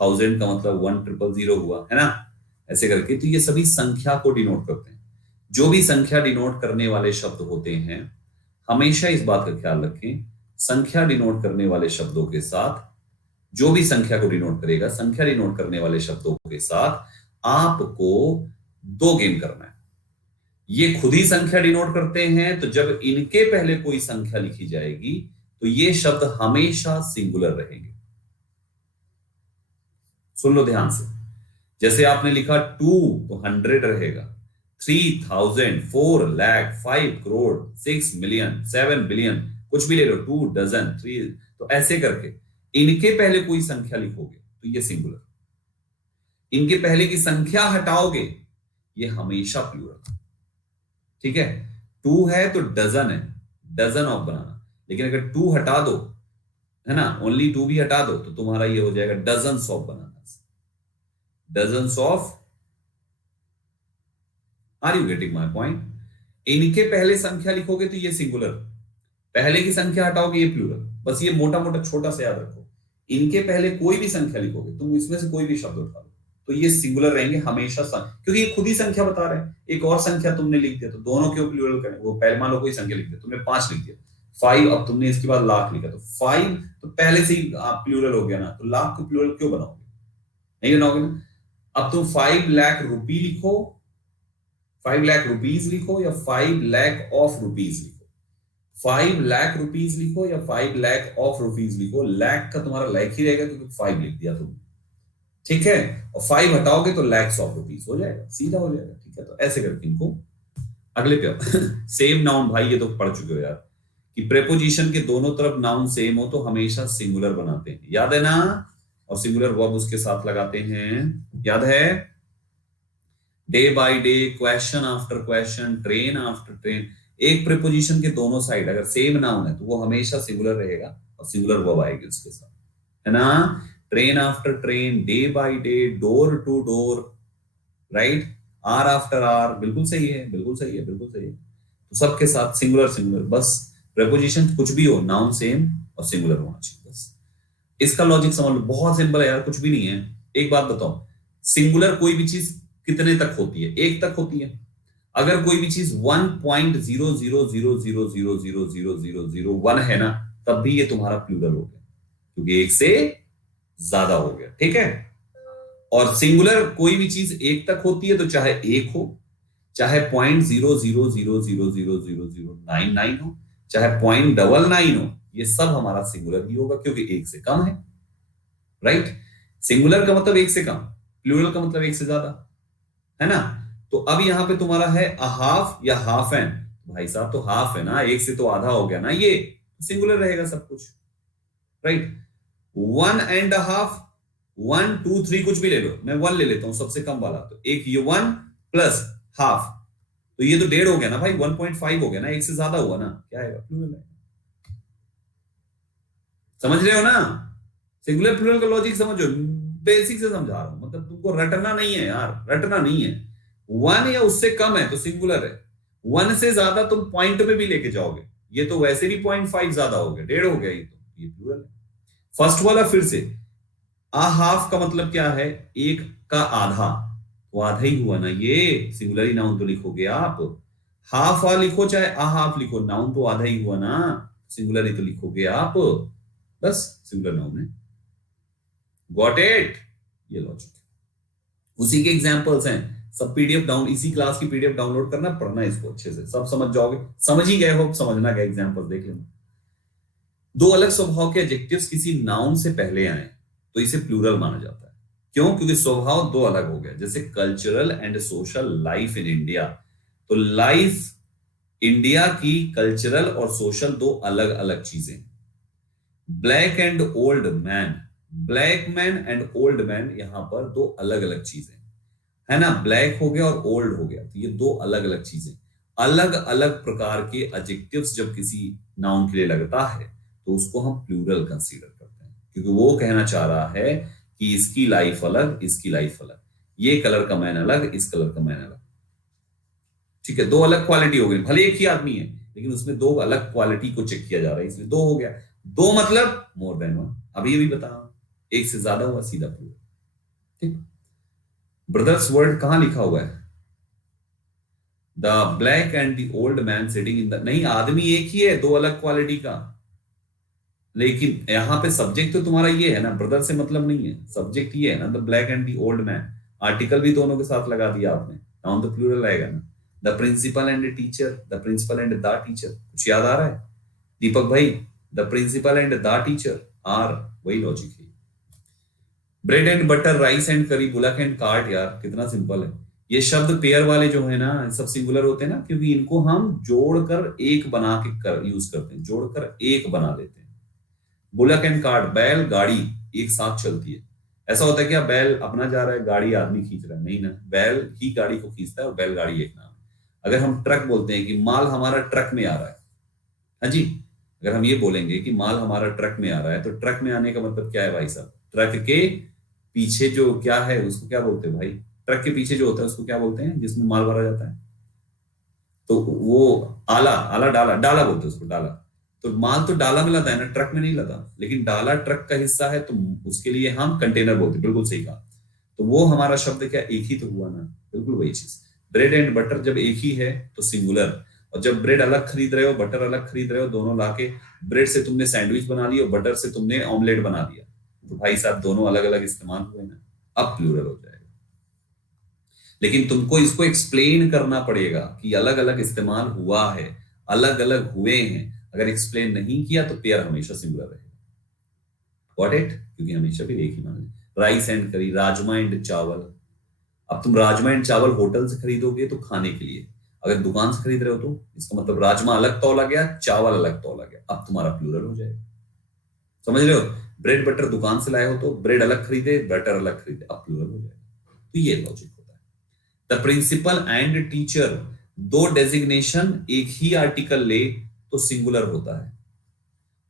1000 का मतलब 1000 हुआ, है ना, ऐसे करके, तो ये सभी संख्या को डिनोट करते हैं। जो भी संख्या डिनोट करने वाले शब्द होते हैं, हमेशा इस बात का ख्याल रखें, संख्या डिनोट करने वाले शब्दों के साथ, जो भी संख्या को डिनोट करेगा, संख्या डिनोट करने वाले शब्दों के साथ आपको दो गेम करना है। ये खुद ही संख्या डिनोट करते हैं, तो जब इनके पहले कोई संख्या लिखी जाएगी तो ये शब्द हमेशा सिंगुलर रहेंगे। सुन लो ध्यान से, जैसे आपने लिखा 2 तो 100 रहेगा, 3000, 4 लाख, 5 करोड़, 6 मिलियन, 7 बिलियन, कुछ भी ले लो, 2 डजन, 3, तो ऐसे करके इनके पहले कोई संख्या लिखोगे तो ये सिंगुलर, इनके पहले की संख्या हटाओगे ये हमेशा प्लूरल। ठीक है, 2 है तो डजन है, डजन ऑफ बनाना, लेकिन अगर 2 हटा दो, है ना, ओनली 2 भी हटा दो तो तुम्हारा ये हो जाएगा dozens of banana, dozens of are you getting my point? इनके पहले संख्या लिखोगे तो ये सिंगुलर, पहले की संख्या हटाओगे ये प्लूरल। बस ये मोटा मोटा छोटा सा याद रखो, इनके पहले कोई भी संख्या लिखोगे, तुम इसमें से कोई भी शब्द उठा लो तो ये सिंगुलर रहेंगे हमेशा, क्योंकि ये खुद ही संख्या बता रहे हैं। एक और संख्या तुमने लिख दिया तो दोनों क्यों प्लूरल करें? वो पहले मान लो कोई संख्या लिख दिया तुमने, 5 लिख दिया, 5, अब तुमने इसके बाद लाख लिखा तो 5 तो पहले से ही प्लूरल हो गया ना, तो लाख को प्लूरल क्यों बनाओगे? नहीं बनाओगे ना। अब तुम 5 लाख रुपी लिखो, 5 लाख रुपीज लिखो या 5 लाख ऑफ रुपीज लिखो, 5 लाख रुपीज लिखो या 5 लाख ऑफ रुपीज लिखो, लाख का तुम्हारा लाख ही रहेगा क्योंकि 5 लिख दिया तुमने, ठीक है। और 5 हटाओगे तो लैक्स ऑफ रुपीज हो जाएगा, सीधा हो जाएगा, ठीक है। तो ऐसे करके इनको अगले पे सेम नाउन, भाई ये तो पढ़ चुके हो यार कि प्रेपोजिशन के दोनों तरफ नाउन सेम हो तो हमेशा सिंगुलर बनाते हैं, याद है ना। और सिंगुलर वर्ब उसके साथ लगाते हैं, याद है। Day by day, question after question, train after train, एक प्रेपोजिशन के दोनों साइड अगर सेम नाउन है तो वो हमेशा सिंगुलर रहेगा और सिंगुलर वर्ब आएगी उसके साथ, है ना। Train after train, day by day, door to door, right, hour after hour, बिल्कुल सही है, बिल्कुल सही है, बिल्कुल सही है। तो सबके साथ सिंगुलर सिंगुलर, बस प्रेपोजिशन कुछ भी हो नाउन सेम और सिंगुलर होना चाहिए, बस इसका लॉजिक समझ लो, बहुत सिंपल है यार, कुछ भी नहीं है। एक बात बताओ, सिंगुलर कोई भी चीज कितने तक होती है? 1 तक होती है। अगर कोई भी चीज 1.00000000001 है ना, तब भी ये तुम्हारा प्लूरल हो गया क्योंकि 1 से ज्यादा हो गया, ठीक है। और सिंगुलर कोई भी चीज 1 तक होती है तो चाहे 1 हो, चाहे 0.000000099 हो, चाहे 0.99 हो, ये सब हमारा सिंगुलर ही होगा क्योंकि 1 से कम है, राइट। सिंगुलर का मतलब 1 से कम, प्लूरल का मतलब 1 से ज्यादा, है ना। तो अब यहां पे तुम्हारा है अ हाफ या हाफ एन, भाई साहब तो हाफ है ना, 1 से तो आधा हो गया ना, ये सिंगुलर रहेगा सब कुछ, राइट। 1.5, 1, 2, 3 कुछ भी ले लो, मैं 1 ले लेता हूं सबसे कम वाला, तो एक ये 1 प्लस हाफ, तो ये तो 1.5 हो गया ना भाई, 1.5 हो गया ना, 1 से ज्यादा हुआ ना, क्या आएगा? प्लूरल है। समझ रहे हो ना? सिंगुलर प्लूरल का लॉजिक समझो, बेसिक से समझा रहा हूं, मतलब तुमको रटना नहीं है यार, रटना नहीं है। 1 या उससे कम है तो सिंगुलर है, 1 से ज्यादा तुम पॉइंट में भी लेके जाओगे, ये तो वैसे भी 0.5 ज्यादा हो गया, 1.5 हो गया, ये प्लूरल है। फर्स्ट वाला फिर से, आ हाफ का मतलब क्या है? 1 का आधा, तो आधा ही हुआ ना, ये सिंगुलर ही नाउन तो लिखोगे आप। हाफ आ लिखो चाहे आ हाफ लिखो, नाउन तो आधा ही हुआ ना, सिंगुलर ही तो लिखोगे आप, बस सिंगुलर नाउन है। Got it? ये लॉजिक उसी के एग्जांपल्स हैं, सब पीडीएफ डाउन, इसी क्लास की पीडीएफ डाउनलोड करना, पढ़ना इसको अच्छे से, सब समझ जाओगे, समझ ही गए हो, समझना क्या, एग्जांपल देख लेना। दो अलग स्वभाव के एडजेक्टिव्स किसी नाउन से पहले आए तो इसे प्लूरल माना जाता है, क्यों? क्योंकि स्वभाव दो अलग हो गए, जैसे cultural and social life in India, तो लाइफ इंडिया की कल्चरल और सोशल दो अलग अलग चीजें। Black and old man, black man and old man, यहां पर दो अलग अलग चीजें, है ना। ब्लैक हो गया और ओल्ड हो गया, तो ये दो अलग अलग चीजें, अलग अलग प्रकार के एडजेक्टिव्स जब किसी नाउन के लिए लगता है तो उसको हम प्लूरल कंसीडर करते हैं, क्योंकि वो कहना चाह रहा है कि इसकी लाइफ अलग, इसकी लाइफ अलग, ये कलर का मैन अलग, इस कलर का मैन अलग, ठीक है। दो अलग क्वालिटी हो गई, भले एक ही आदमी है लेकिन उसमें दो अलग क्वालिटी को चेक किया जा रहा है, इसलिए दो हो गया। दो मतलब मोर देन वन, अभी ये भी बताया, एक से ज्यादा हुआ सीधा प्लूरल, ठीक। ब्रदर्स वर्ड कहां लिखा हुआ है? The black and the old man sitting in the, नहीं, आदमी एक ही है, दो अलग क्वालिटी का, लेकिन यहां पे सब्जेक्ट तो तुम्हारा ये है ना, ब्रदर से मतलब नहीं है, सब्जेक्ट ये है ना, the black and the old man, article भी दोनों के साथ लगा दिया आपने, नाउन तो प्लूरल आएगा ना। The principal and the teacher, the principal and the teacher, कुछ याद आ रहा है दीपक भाई? The principal and the teacher are, वही लॉजिक है। Bread and butter, rice and curry, bullock and cart, यार कितना सिंपल है। ये शब्द पेयर वाले जो है ना, सब सिंगुलर होते हैं ना, क्योंकि इनको हम जोड़कर एक बना के यूज करते हैं, जोड़कर एक बना लेते हैं। बुलक एंड कार्ट, बैल गाड़ी एक साथ चलती है। ऐसा होता है क्या बैल अपना जा रहा है, गाड़ी आदमी खींच रहा है? नहीं ना, बैल ही गाड़ी को खींचता है और बैलगाड़ी एक नाम है। अगर हम ट्रक बोलते हैं कि माल हमारा ट्रक में आ रहा है, हाँ जी, अगर हम ये बोलेंगे कि माल हमारा ट्रक में आ रहा है, तो ट्रक में आने का मतलब क्या है भाई साहब? ट्रक के पीछे जो क्या है उसको क्या बोलते हैं भाई? ट्रक के पीछे जो होता है उसको क्या बोलते हैं जिसमें माल भरा जाता है? तो वो आला आला डाला डाला बोलते हैं उसको, डाला। तो माल तो डाला में लदा है ना, ट्रक में नहीं लदा, लेकिन डाला ट्रक का हिस्सा है तो उसके लिए हम कंटेनर बोलते हैं। बिल्कुल सही कहा। तो वो हमारा शब्द क्या, एक ही तो हुआ ना, बिल्कुल वही चीज। ब्रेड एंड बटर जब एक ही है तो सिंगुलर, और जब ब्रेड अलग खरीद रहे हो, बटर अलग खरीद रहे हो, दोनों लाके ब्रेड से तुमने सैंडविच बना लिया और बटर से तुमने ऑमलेट बना दिया, तो भाई साहब दोनों अलग अलग इस्तेमाल हुए ना, अब प्लूरल हो जाएगा। लेकिन तुमको इसको एक्सप्लेन करना पड़ेगा कि अलग अलग इस्तेमाल हुआ है, अलग अलग हुए हैं। अगर एक्सप्लेन नहीं किया तो पेयर हमेशा सिंगुलर रहेगा। Got it? क्योंकि हमेशा भी एक ही मान, राइस एंड करी, राजमा एंड चावल। अब तुम राजमा एंड चावल होटल से खरीदोगे तो खाने के लिए, अगर दुकान से खरीद रहे हो तो इसका मतलब राजमा अलग तौला गया, चावल अलग तौला गया, अब तुम्हारा प्लूरल हो जाएगा। समझ रहे हो? ब्रेड बटर दुकान से लाए हो तो ब्रेड अलग खरीदे, बटर अलग खरीदे, अब प्लूरल हो जाएगा। तो ये लॉजिक होता है। द प्रिंसिपल एंड टीचर, दो डेजिग्नेशन एक ही आर्टिकल ले तो सिंगुलर होता है,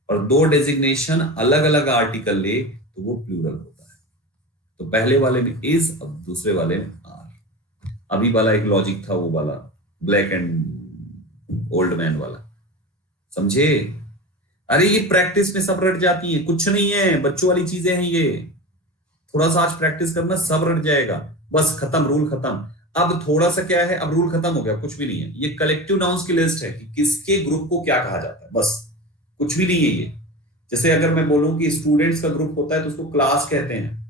और दो डेजिग्नेशन अलग अलग आर्टिकल ले तो वो प्लूरल होता है। तो पहले वाले में इज, अब दूसरे वाले में आर। अभी वाला एक लॉजिक था वो वाला ब्लैक एंड ओल्ड मैन वाला, समझे? अरे ये प्रैक्टिस में सब रट जाती है, कुछ नहीं है, बच्चों वाली चीजें हैं ये। थोड़ा सा आज प्रैक्टिस करना, सब रट जाएगा। बस खत्म, रूल खत्म। अब थोड़ा सा क्या है, अब रूल खत्म हो गया, कुछ भी नहीं है। ये कलेक्टिव नाउन्स की लिस्ट है कि किसके ग्रुप को क्या कहा जाता है, बस कुछ भी नहीं है ये। जैसे अगर मैं बोलूं कि स्टूडेंट्स का ग्रुप होता है तो उसको क्लास कहते हैं,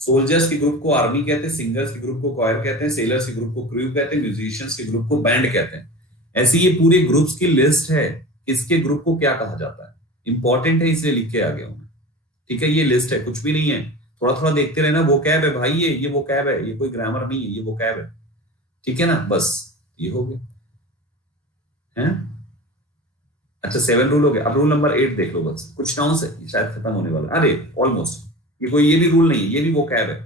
सोल्जर्स के ग्रुप को आर्मी कहते हैं, सिंगर्स के ग्रुप को क्वायर कहते हैं, सेलर्स के ग्रुप को क्रू कहते हैं, म्यूजिशियंस के ग्रुप को बैंड कहते हैं। ऐसी ये पूरे ग्रुप्स की लिस्ट है, किसके ग्रुप को क्या कहा जाता है। इंपॉर्टेंट है इसलिए लिख के आ गया हूं मैं। ठीक है, ये लिस्ट है, कुछ भी नहीं है। थोड़ा थोड़ा देखते रहना। वो कैब है भाई, ये वो कैब है, ये कोई ग्रामर नहीं है, ये वो कैब है। ठीक है ना, बस ये हो गया है। अच्छा 7 रूल हो गया। अब रूल नंबर 8 देख लो, बस कुछ नाउन से शायद खत्म होने वाला। अरे ऑलमोस्ट, ये कोई ये भी रूल नहीं है, ये भी वो कैब है।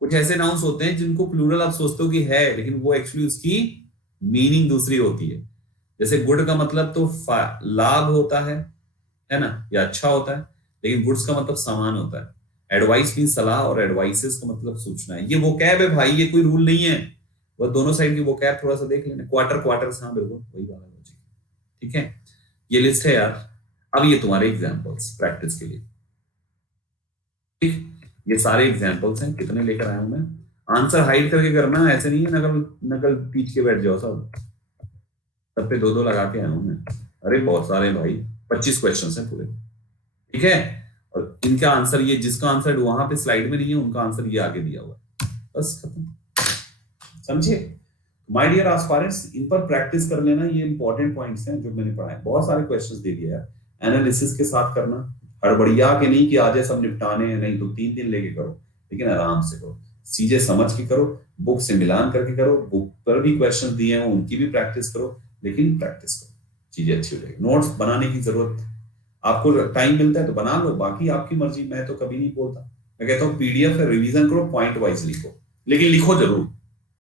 कुछ ऐसे नाउन्स होते हैं जिनको प्लूरल आप सोचते हो कि है, लेकिन वो एक्चुअली उसकी मीनिंग दूसरी होती है। जैसे गुड का मतलब तो लाभ होता है ना, या अच्छा होता है, लेकिन गुड्स का मतलब सामान होता है। एडवाइस मीन सलाह, और एडवाइसेस का मतलब सूचना है। ये वो कैब है भाई, ये कोई रूल नहीं है। वो दोनों साइड की वो कैब थोड़ा सा देख लेना। क्वार्टर क्वार्टर, हाँ बिल्कुल वही वाला लॉजिक। ठीक है, ये लिस्ट है यार। अब ये तुम्हारे एग्जाम्पल्स प्रैक्टिस के लिए, ठीक? ये सारे एग्जाम्पल्स हैं, कितने लेकर आया हूं मैं। आंसर हाइड करके करना, ऐसे नहीं है नकल नकल पीछ के बैठ जाओ सब। सब पे 2-2 लगा के आया हूं मैं। अरे बहुत सारे भाई, 25 क्वेश्चन हैं पूरे। ठीक है, और इनका आंसर ये, जिसका आंसर वहां पे स्लाइड में नहीं है उनका आंसर ये आगे दिया हुआ है, बस खत्म। समझे? माय डियर एस्पायरेंट्स, इन पर प्रैक्टिस कर लेना। ये इंपॉर्टेंट पॉइंट्स हैं जो मैंने पढ़ाए। बहुत सारे क्वेश्चंस दे दिए यार, एनालिसिस के साथ करना। हड़बड़िया के नहीं कि आज सब निपटाने हैं, नहीं तो 3 दिन लेके करो, लेकिन आराम से करो, चीजें समझ के करो, बुक से मिलान करके करो। बुक पर भी क्वेश्चन दिए हैं उनकी भी प्रैक्टिस करो, लेकिन प्रैक्टिस करो, चीजें अच्छी हो जाएगी। नोट्स बनाने की जरूरत, आपको टाइम मिलता है तो बना लो, बाकी आपकी मर्जी। मैं तो कभी नहीं बोलता, मैं कहता हूँ पीडीएफ है, रिवीजन करो, पॉइंट वाइज लिखो, लेकिन लिखो जरूर।